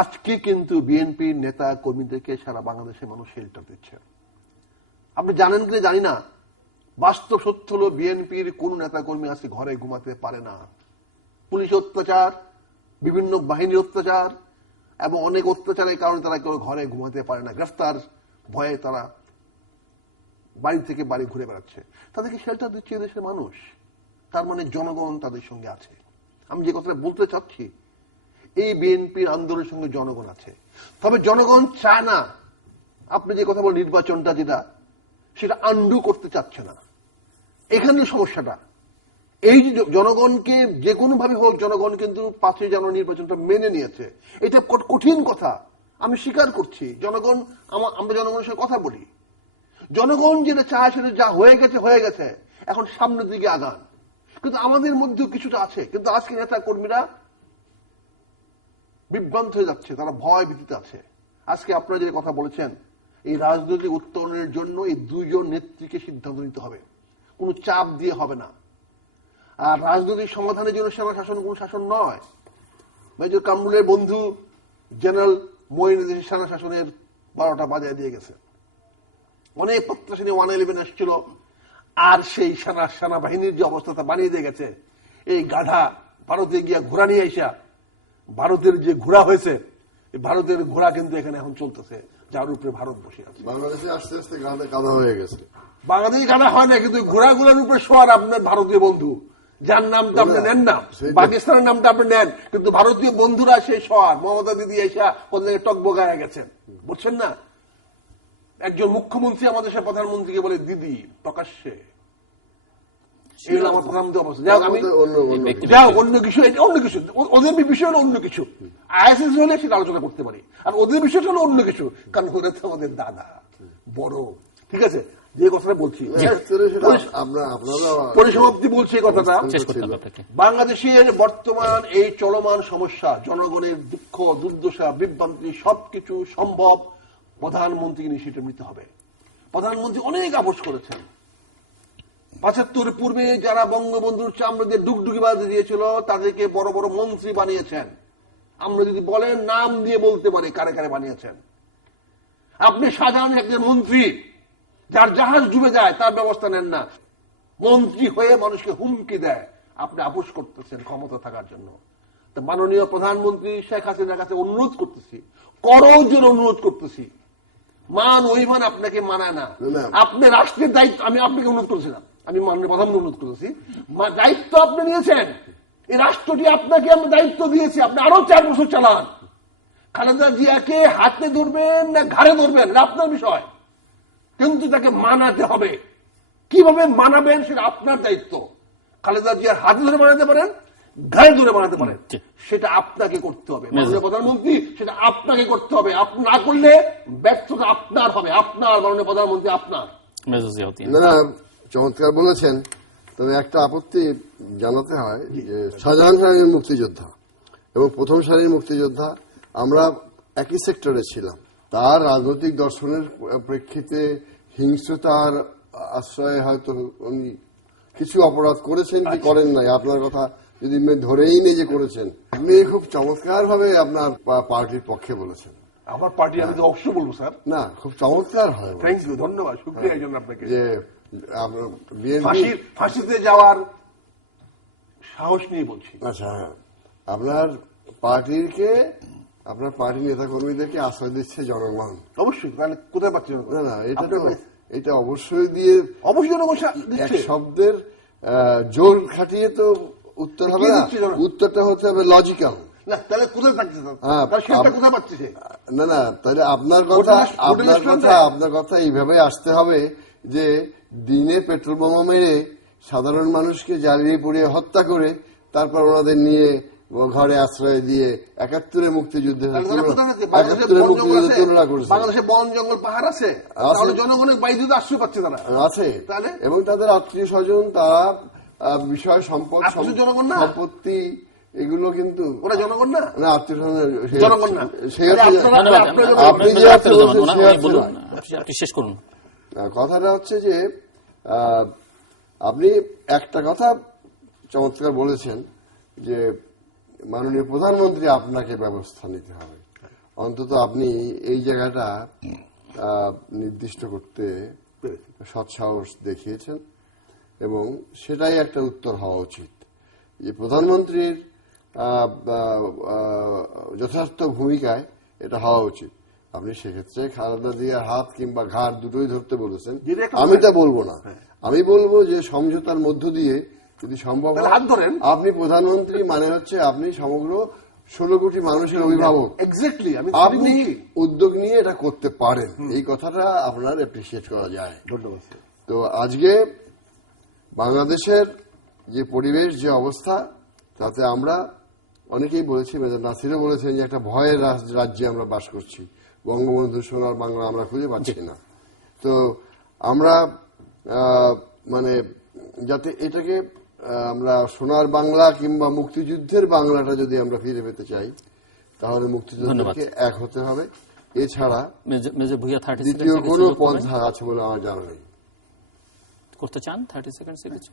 আজকে কিন্তু বিএনপির নেতা কর্মীদেরকে সারা বাংলাদেশের মানুষ শেল্টার দিচ্ছে। আপনি জানেন কিনা জানি না, বাস্তব সত্য হলো বিএনপির কোন নেতা কর্মী আজকে ঘরে ঘুমাতে পারে না। পুলিশ অত্যাচার, বিভিন্ন বাহিনীর অত্যাচার এবং অনেক অত্যাচারের কারণে তারা কেউ ঘরে ঘুমাতে পারে না। গ্রেফতার ভয়ে তারা বাড়ি থেকে বাড়ি ঘুরে বেড়াচ্ছে। তাদেরকে শেল্টার দিচ্ছে দেশের মানুষ। তার মানে জনগণ তাদের সঙ্গে আছে। আমি যে কথাটা বলতে চাচ্ছি, এই বিএনপির আন্দোলনের সঙ্গে জনগণ আছে। তবে জনগণ চায় না, আপনি যে কথা বলেন নির্বাচনটা যেটা, সেটা আন্ডু করতে চাচ্ছে না। এখানে সমস্যাটা। এই যে জনগণকে যে কোনো ভাবে হোক, জনগণ কিন্তু 5 জানুয়ারি নির্বাচনটা মেনে নিয়েছে। এটা কঠিন কথা, আমি স্বীকার করছি। জনগণ, আমরা জনগণের সঙ্গে কথা বলি। জনগণ যেটা চায় সেটা যা হয়ে গেছে হয়ে গেছে, এখন সামনের দিকে আগান। কিন্তু আমাদের মধ্যেও কিছুটা আছে। কিন্তু আজকে নেতা কর্মীরা বিভ্রান্ত হয়ে যাচ্ছে, তারা ভয় ভীতিতে আছে। আজকে আপনারা যে কথা বলেছেন, এই রাজনৈতিক উত্তরণের জন্য এই 2 জন নেত্রীকে সিদ্ধান্ত নিতে হবে, কোনো চাপ দিয়ে হবে না। আর রাজনৈতিক সমাধানের জন্য সেনা শাসন কোন শাসন নয়। মেজর কামরুলের বন্ধু জেনারেল মঈন দেশের সেনা শাসনের 12টা বাজায় দিয়ে গেছে। অনেক প্রত্যাশা নিয়ে 111 এসেছিল, আর সেই সেনাবাহিনীর যে অবস্থা তা বানিয়ে দিয়ে গেছে। এই গাধা ভারতে গিয়া ঘোড়া নিয়ে আসা, ভারতের যে ঘোড়া হয়েছে, ভারতের ঘোড়া কিন্তু এখানে এখন চলতেছে, যার উপরে ভারত বসে আছে। বাংলাদেশে আস্তে আস্তে গাধা হয়ে গেছে। বাংলাদেশে গাধা হয় না, কিন্তু ঘোড়াগুলোর উপরে শোয়ার আপনার ভারতীয় বন্ধু, যার নামটা আপনি নেন না, পাকিস্তানের নামটা আপনি নেন, কিন্তু ভারতীয় বন্ধুরা সেই শোয়ার। মমতা দিদি এসা কোন টকবগায় গেছেন, বুঝছেন না? একজন মুখ্যমন্ত্রী আমাদের দেশের প্রধানমন্ত্রীকে বলে দিদি প্রকাশ্যে। আমার প্রধানমন্ত্রী অবস্থা। যাও অন্য কিছু, অন্য কিছু, ওদের বিষয় হলো অন্য কিছু। আইএসএস হলে সেটা আলোচনা করতে পারি, আর ওদের বিষয়টা হলো অন্য কিছু, কারণ ওরা তো আমাদের দাদা বড়। ঠিক আছে, যে কথাটা বলছি পরিসমাপ্তি বলছি, এই কথাটা বাংলাদেশের বর্তমান এই চলমান সমস্যা, জনগণের দুঃখ দুর্দশা বিভ্রান্তি সবকিছু সম্ভব প্রধানমন্ত্রী ইনিশিয়েটিভ নিতে হবে। প্রধানমন্ত্রী অনেক আপোষ করেছেন। 75 পূর্বে যারা বঙ্গবন্ধুর চামড়া দিয়ে ডুগডুগি বাজে দিয়েছিল, তাদেরকে বড় বড় মন্ত্রী বানিয়েছেন। আমরা যদি বলেন, নাম দিয়ে বলতে পারি কারে কারে বানিয়েছেন। আপনি সাধারণ একজন মন্ত্রী, যার জাহাজ ডুবে যায়, তার ব্যবস্থা নেন না, মন্ত্রী হয়ে মানুষকে হুমকি দেয়। আপনি আপোষ করতেছেন ক্ষমতা থাকার জন্য। মাননীয় প্রধানমন্ত্রী শেখ হাসিনার কাছে অনুরোধ করতেছি, করজোড়ে অনুরোধ করতেছি, মান অভিমান আপনাকে মানায় না। আপনি রাষ্ট্রের দায়িত্ব, আমি আপনাকে অনুরোধ করেছিলাম, আমি মাননীয় প্রধানমন্ত্রী অনুরোধ করেছি, দায়িত্ব আপনি নিয়েছেন, এই রাষ্ট্রটি আপনাকে আমরা দায়িত্ব দিয়েছি, আপনি আরো 4 বছর চালান। খালেদা জিয়াকে হাতে ধরবেন না ঘাড়ে ধরবেন আপনার বিষয়, কিন্তু তাকে মানাতে হবে। কিভাবে মানাবেন সেটা আপনার দায়িত্ব। খালেদা জিয়ার হাতে ধরে মানাতে পারেন, ঘাড়ে ধরে বানাতে পারেন, সেটা আপনাকে করতে হবে। মাননীয় প্রধানমন্ত্রী, সেটা আপনাকে করতে হবে। আপনি না করলে ব্যর্থতা আপনার হবে, আপনার মাননীয় প্রধানমন্ত্রী আপনার। না, চমৎকার বলেছেন। তবে একটা আপত্তি জানাতে হয় যে শাহজাহান খানের মুক্তিযোদ্ধা এবং প্রথম সারির মুক্তিযোদ্ধা আমরা একই সেক্টরে ছিলাম। তার রাজনৈতিক দর্শনের প্রেক্ষিতে হিংস্রতার আশ্রয়ে হয়তো উনি কিছু অপরাধ করেছেন কি করেন নাই, আপনার কথা যদি ধরেই নেই যে করেছেন, আপনি খুব চমৎকার ভাবে আপনার পার্টির পক্ষে বলেছেন। আমার পার্টি আমি তো অবশ্যই বলবো স্যার। না, খুব চমৎকার হয়। থ্যাংক ইউ, ধন্যবাদ, শুক্রিয়া এই জন্য আপনাকে। যে ফাঁসিতে যাওয়ার সাহস নিয়ে বলছি। আচ্ছা, আপনার পার্টির নেতা কর্মীদেরকে আশ্রয় দিচ্ছে জনগণ। অবশ্যই, তাহলে কোথায় পাচ্ছেন? না, এটা অবশ্যই দিয়ে এক শব্দের জোর খাটিয়ে তো উত্তর হবে না, উত্তরটা হতে হবে লজিক্যাল। না, তাহলে কোথায় পাচ্ছে? কোথায় পাচ্ছে? না, তাহলে আপনার কথা এইভাবে আসতে হবে যে দিনে পেট্রোল বোমা মেরে সাধারণ মানুষকে জ্বালিয়ে পুড়িয়ে হত্যা করে তারপর ওনাদের নিয়ে ঘরে আশ্রয় দিয়ে ৭১ মুক্তিযুদ্ধে তুলনা করেছে। বাংলাদেশে বন জঙ্গল পাহাড় আছে, জনগণের বাইরে আশ্রয় পাচ্ছে তারা আছে, এবং তাদের আত্মীয় স্বজন, তারা বিষয় সম্পত্তি এগুলো কিন্তু ওরা জনগণ না, আত্মীয় জনগণ না। আপনি শেষ করুন। কথাটা হচ্ছে যে আপনি একটা কথা চমৎকার বলেছেন যে মাননীয় প্রধানমন্ত্রী আপনাকে ব্যবস্থা নিতে হবে। অন্তত আপনি এই জায়গাটা নির্দিষ্ট করতে সৎসাহস দেখিয়েছেন এবং সেটাই একটা উত্তর হওয়া উচিত যে প্রধানমন্ত্রীর যথার্থ ভূমিকায় এটা হওয়া উচিত। আপনি সেক্ষেত্রে খালেদা জিয়ার হাত কিংবা ঘাড় দুটোই ধরতে বলেছেন, আমি তা বলবো না। আমি বলবো যে সমঝোতার মধ্য দিয়ে যদি সম্ভব আপনি প্রধানমন্ত্রী মানে হচ্ছে আপনি সমগ্র 16 কোটি মানুষের অভিভাবক, আপনি উদ্যোগ নিয়ে এটা করতে পারেন, এই কথাটা আপনার অ্যাপ্রিসিয়েট করা যায়। ধন্যবাদ। তো আজকে বাংলাদেশের যে পরিবেশ, যে অবস্থা, তাতে আমরা অনেকেই বলেছি, মেজর নাসিরও বলেছেন যে একটা ভয়ের রাজ্যে আমরা বাস করছি, বঙ্গবন্ধু সোনার বাংলা আমরা খুঁজে পাচ্ছি না। তো আমরা মানে যাতে এটাকে আমরা সোনার বাংলা কিংবা মুক্তিযুদ্ধের বাংলাটা যদি আমরা ফিরে পেতে চাই তাহলে মুক্তিযুদ্ধকে এক হতে হবে, এছাড়া দ্বিতীয় কোনো পন্থা আছে বলে আমার জানা নেই। করতে চান 30 সেকেন্ড কিছু?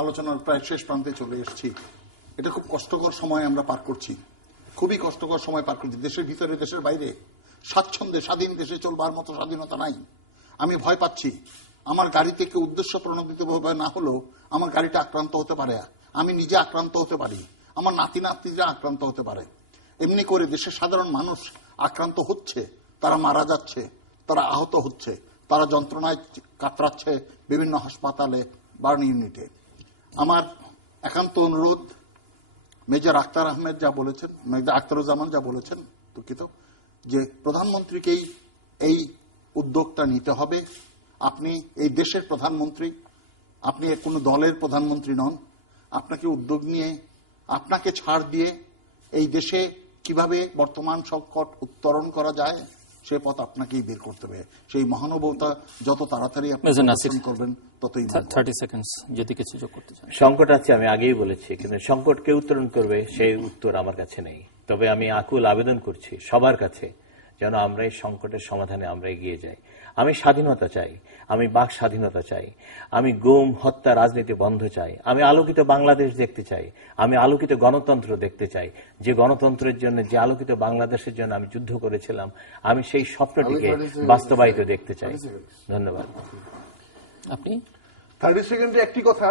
আলোচনার প্রায় শেষ প্রান্তে চলে এসেছি। এটা খুব কষ্টকর সময় আমরা পার করছি, খুবই কষ্টকর সময় পার করছি। দেশের ভিতরে, দেশের বাইরে স্বাচ্ছন্দ্যে স্বাধীন দেশে চলবার মতো স্বাধীনতা নাই। আমি ভয় পাচ্ছি আমার গাড়িতে কেউ উদ্দেশ্য প্রণোদিতভাবে না হলেও আমার গাড়িটা আক্রান্ত হতে পারে, আমি নিজে আক্রান্ত হতে পারি, আমার নাতি নাতনিরা আক্রান্ত হতে পারে। এমনি করে দেশের সাধারণ মানুষ আক্রান্ত হচ্ছে, তারা মারা যাচ্ছে, তারা আহত হচ্ছে, তারা যন্ত্রণায় কাতরাচ্ছে বিভিন্ন হাসপাতালে, বার্ন ইউনিটে। আমার একান্ত অনুরোধ, মেজর আখতার আহমেদ যা বলেছেন, মেজর আখতারুজ্জামান যা বলেছেন, দুঃখিত, যে প্রধানমন্ত্রীকেই এই উদ্যোগটা নিতে হবে। আপনি এই দেশের প্রধানমন্ত্রী, আপনি কোনো দলের প্রধানমন্ত্রী নন। আপনাকে উদ্যোগ নিয়ে, আপনাকে ছাড় দিয়ে এই দেশে কিভাবে বর্তমান সংকট উত্তরণ করা যায় সে পথ আপনাকেই বের করতে হবে। সেই মহানুভবতা যত তাড়াতাড়ি আপনি করবেন ততই। 30 সেকেন্ড যদি কিছু যোগ করতে চান। সংকট আছে, আমি আগেই বলেছি, কিন্তু সংকটকে উত্তরণ করবে সেই উত্তর আমার কাছে নেই। তবে আমি আকুল আবেদন করছি সবার কাছে যেন আমরা এই সংকটের সমাধানে আমরা এগিয়ে যাই। আমি স্বাধীনতা চাই, আমি বাক স্বাধীনতা চাই, আমি গুম হত্যা রাজনীতি বন্ধ চাই, আমি আলোকিত বাংলাদেশ দেখতে চাই, আমি আলোকিত গণতন্ত্র দেখতে চাই, যে গণতন্ত্রের জন্য, যে আলোকিত বাংলাদেশের জন্য আমি যুদ্ধ করেছিলাম, আমি সেই স্বপ্নটিকে বাস্তবায়িত দেখতে চাই। ধন্যবাদ। আপনি 30 সেকেন্ডে একটি কথা,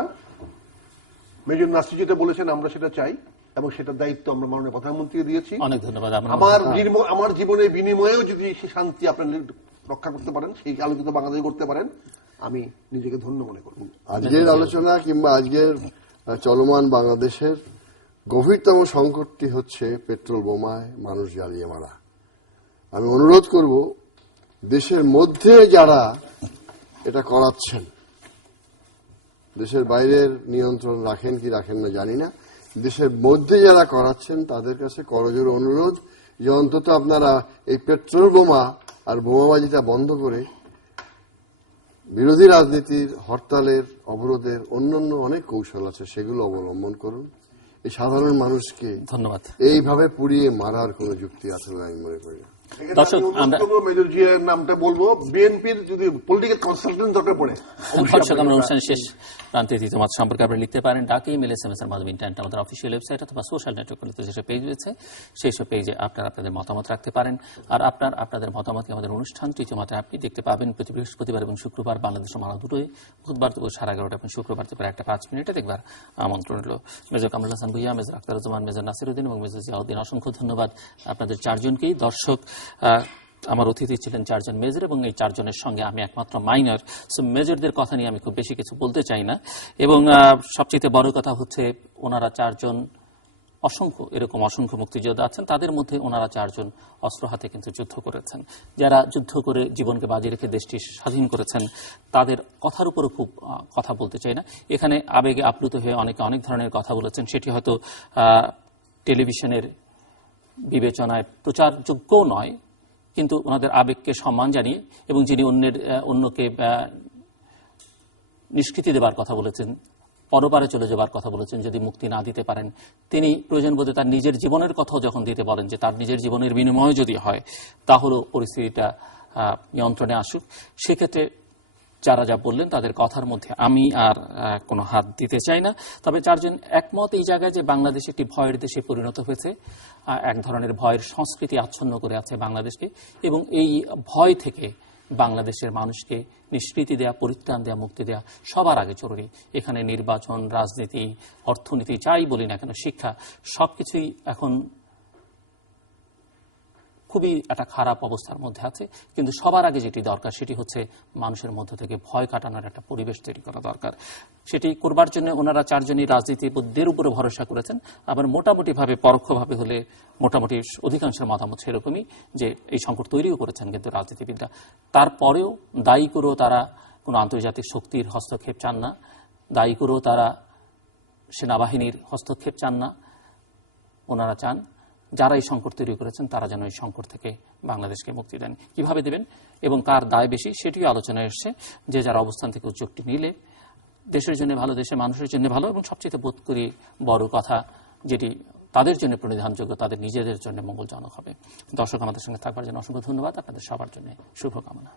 মেজর নাসির যেটা বলেছেন আমরা সেটা চাই এবং সেটার দায়িত্ব আমরা মাননীয় প্রধানমন্ত্রী দিয়েছি। অনেক ধন্যবাদ। আমার জীবনের বিনিময়েও যদি সেই শান্তি আপনার রক্ষা করতে পারেন, সেই আলোকিত বাংলাদেশ করতে পারেন, আমি নিজেকে ধন্য মনে করব। আজকের আলোচনা কিংবা আজকের চলমান বাংলাদেশের গভীরতম সংকটটি হচ্ছে পেট্রোল বোমায় মানুষ জ্বালিয়ে মারা। আমি অনুরোধ করব দেশের মধ্যে যারা এটা করাচ্ছেন, দেশের বাইরের নিয়ন্ত্রণ রাখেন কি রাখেন না জানি না, দেশের মধ্যে যারা করাচ্ছেন তাদের কাছে করজোড়ে অনুরোধ যে অন্তত আপনারা এই পেট্রোল বোমা আর বোমাবাজিটা বন্ধ করে বিরোধী রাজনীতির, হরতালের, অবরোধের অন্যান্য অনেক কৌশল আছে, সেগুলো অবলম্বন করুন। এই সাধারণ মানুষকে ধন্যবাদ। এইভাবে পুড়িয়ে মারার কোন যুক্তি আছে বলে আমি মনে করি না। দর্শক, আমরা মেজর জিয়ার নামটা বলবো, বিএনপির যদি পলিটিক্যাল কনসালটেন্ট দরকার পড়ে, দর্শক, আমরা অনুষ্ঠানের শেষ প্রান্তে মত সম্পর্কে আপনারা লিখতে পারেন ডাকে, ইমেল, SMS এর মাধ্যমে, ইন্টারনেট, আমাদের অফিসিয়াল ওয়েবসাইট অথবা সোশ্যাল নেটওয়ার্কগুলোতে যেসব পেজ রয়েছে সেই সব পেজে আপনারা আপনাদের মতামত রাখতে পারেন। আর আপনাদের মতামতকে আমাদের অনুষ্ঠান তৃতীয় মাত্রায় আপনি দেখতে পাবেন প্রতি বৃহস্পতিবার এবং শুক্রবার বাংলাদেশের মানা দুটোই, বুধবার দুপুর 11:30 এবং শুক্রবার দুপুর 1:05 দেখবার আমন্ত্রণ রইল। Major Kamrul Hasan Bhuiyan, major Akhtaruzzaman, major Nasiruddin এবং মেজর জিয়াউদ্দিন, অসংখ্য ধন্যবাদ আপনাদের চারজনকেই। দর্শক, আমার অতিথি ছিলেন চারজন মেজর এবং এই চারজনের সঙ্গে আমি একমাত্র মাইনর। সো মেজরদের কথা নিয়ে আমি খুব বেশি কিছু বলতে চাই না। এবং সবচেয়ে বড় কথা হচ্ছে, ওনারা চারজন এরকম অসংখ্য মুক্তিযোদ্ধা আছেন, তাদের মধ্যে ওনারা চারজন অস্ত্র হাতে কিন্তু যুদ্ধ করেছেন। যারা যুদ্ধ করে জীবনকে বাজি রেখে দেশটি স্বাধীন করেছেন, তাদের কথার উপরও খুব কথা বলতে চাই না। এখানে আবেগে আপ্লুত হয়ে অনেকে অনেক ধরনের কথা বলেছেন, সেটি হয়তো টেলিভিশনের বিবেচনায় প্রচারযোগ্যও নয়, কিন্তু ওনাদের আবেগকে সম্মান জানিয়ে এবং যিনি অন্যকে নিষ্কৃতি দেবার কথা বলেছেন, পরপারে চলে যাবার কথা বলেছেন, যদি মুক্তি না দিতে পারেন, তিনি প্রয়োজন বোধে তার নিজের জীবনের কথাও যখন দিতে বলেন যে তার নিজের জীবনের বিনিময় যদি হয় তাহলেও পরিস্থিতিটা নিয়ন্ত্রণে আসুক। সেক্ষেত্রে যারা যা বললেন তাদের কথার মধ্যে আমি আর কোনো হাত দিতে চাই না। তবে চারজন একমত এই জায়গায় যে বাংলাদেশ একটি ভয়ের দেশে পরিণত হয়েছে, এক ধরনের ভয়ের সংস্কৃতি আচ্ছন্ন করে আছে বাংলাদেশকে, এবং এই ভয় থেকে বাংলাদেশের মানুষকে নিষ্কৃতি দেয়া, পরিত্রাণ দেয়া, মুক্তি দেয়া সবার আগে জরুরি। এখানে নির্বাচন, রাজনীতি, অর্থনীতি, যাই বলি না কেন, শিক্ষা, সবকিছুই এখন খুবই একটা খারাপ অবস্থার মধ্যে আছে। কিন্তু সবার আগে যেটি দরকার সেটি হচ্ছে মানুষের মধ্য থেকে ভয় কাটানোর একটা পরিবেশ তৈরি করা দরকার। সেটি করবার জন্য ওনারা চারজনই রাজনীতিবিদদের উপরে ভরসা করেছেন। আবার মোটামুটিভাবে, পরোক্ষভাবে হলে মোটামুটি অধিকাংশের মতামত সেরকমই যে এই সংকট তৈরিও করেছেন কিন্তু রাজনীতিবিদরা। তারপরেও দায়ী করেও তারা কোনো আন্তর্জাতিক শক্তির হস্তক্ষেপ চান না, দায়ী করেও তারা সেনাবাহিনীর হস্তক্ষেপ চান না। ওনারা চান যারা এই সংকট তৈরি করেছেন তারা যেন এই সংকট থেকে বাংলাদেশকে মুক্তি দেন। কিভাবে দেবেন এবং কার দায় বেশি সেটিও আলোচনায় এসছে। যে যার অবস্থান থেকে উদ্যোগটি নিলে দেশের জন্য ভালো, দেশের মানুষের জন্য ভালো, এবং সবচেয়ে বোধ করি বড় কথা যেটি তাদের জন্য প্রণিধানযোগ্য, তাদের নিজেদের জন্য মঙ্গলজনক হবে। দর্শক, আমাদের সঙ্গে থাকবার জন্য অসংখ্য ধন্যবাদ। আপনাদের সবার জন্য শুভকামনা।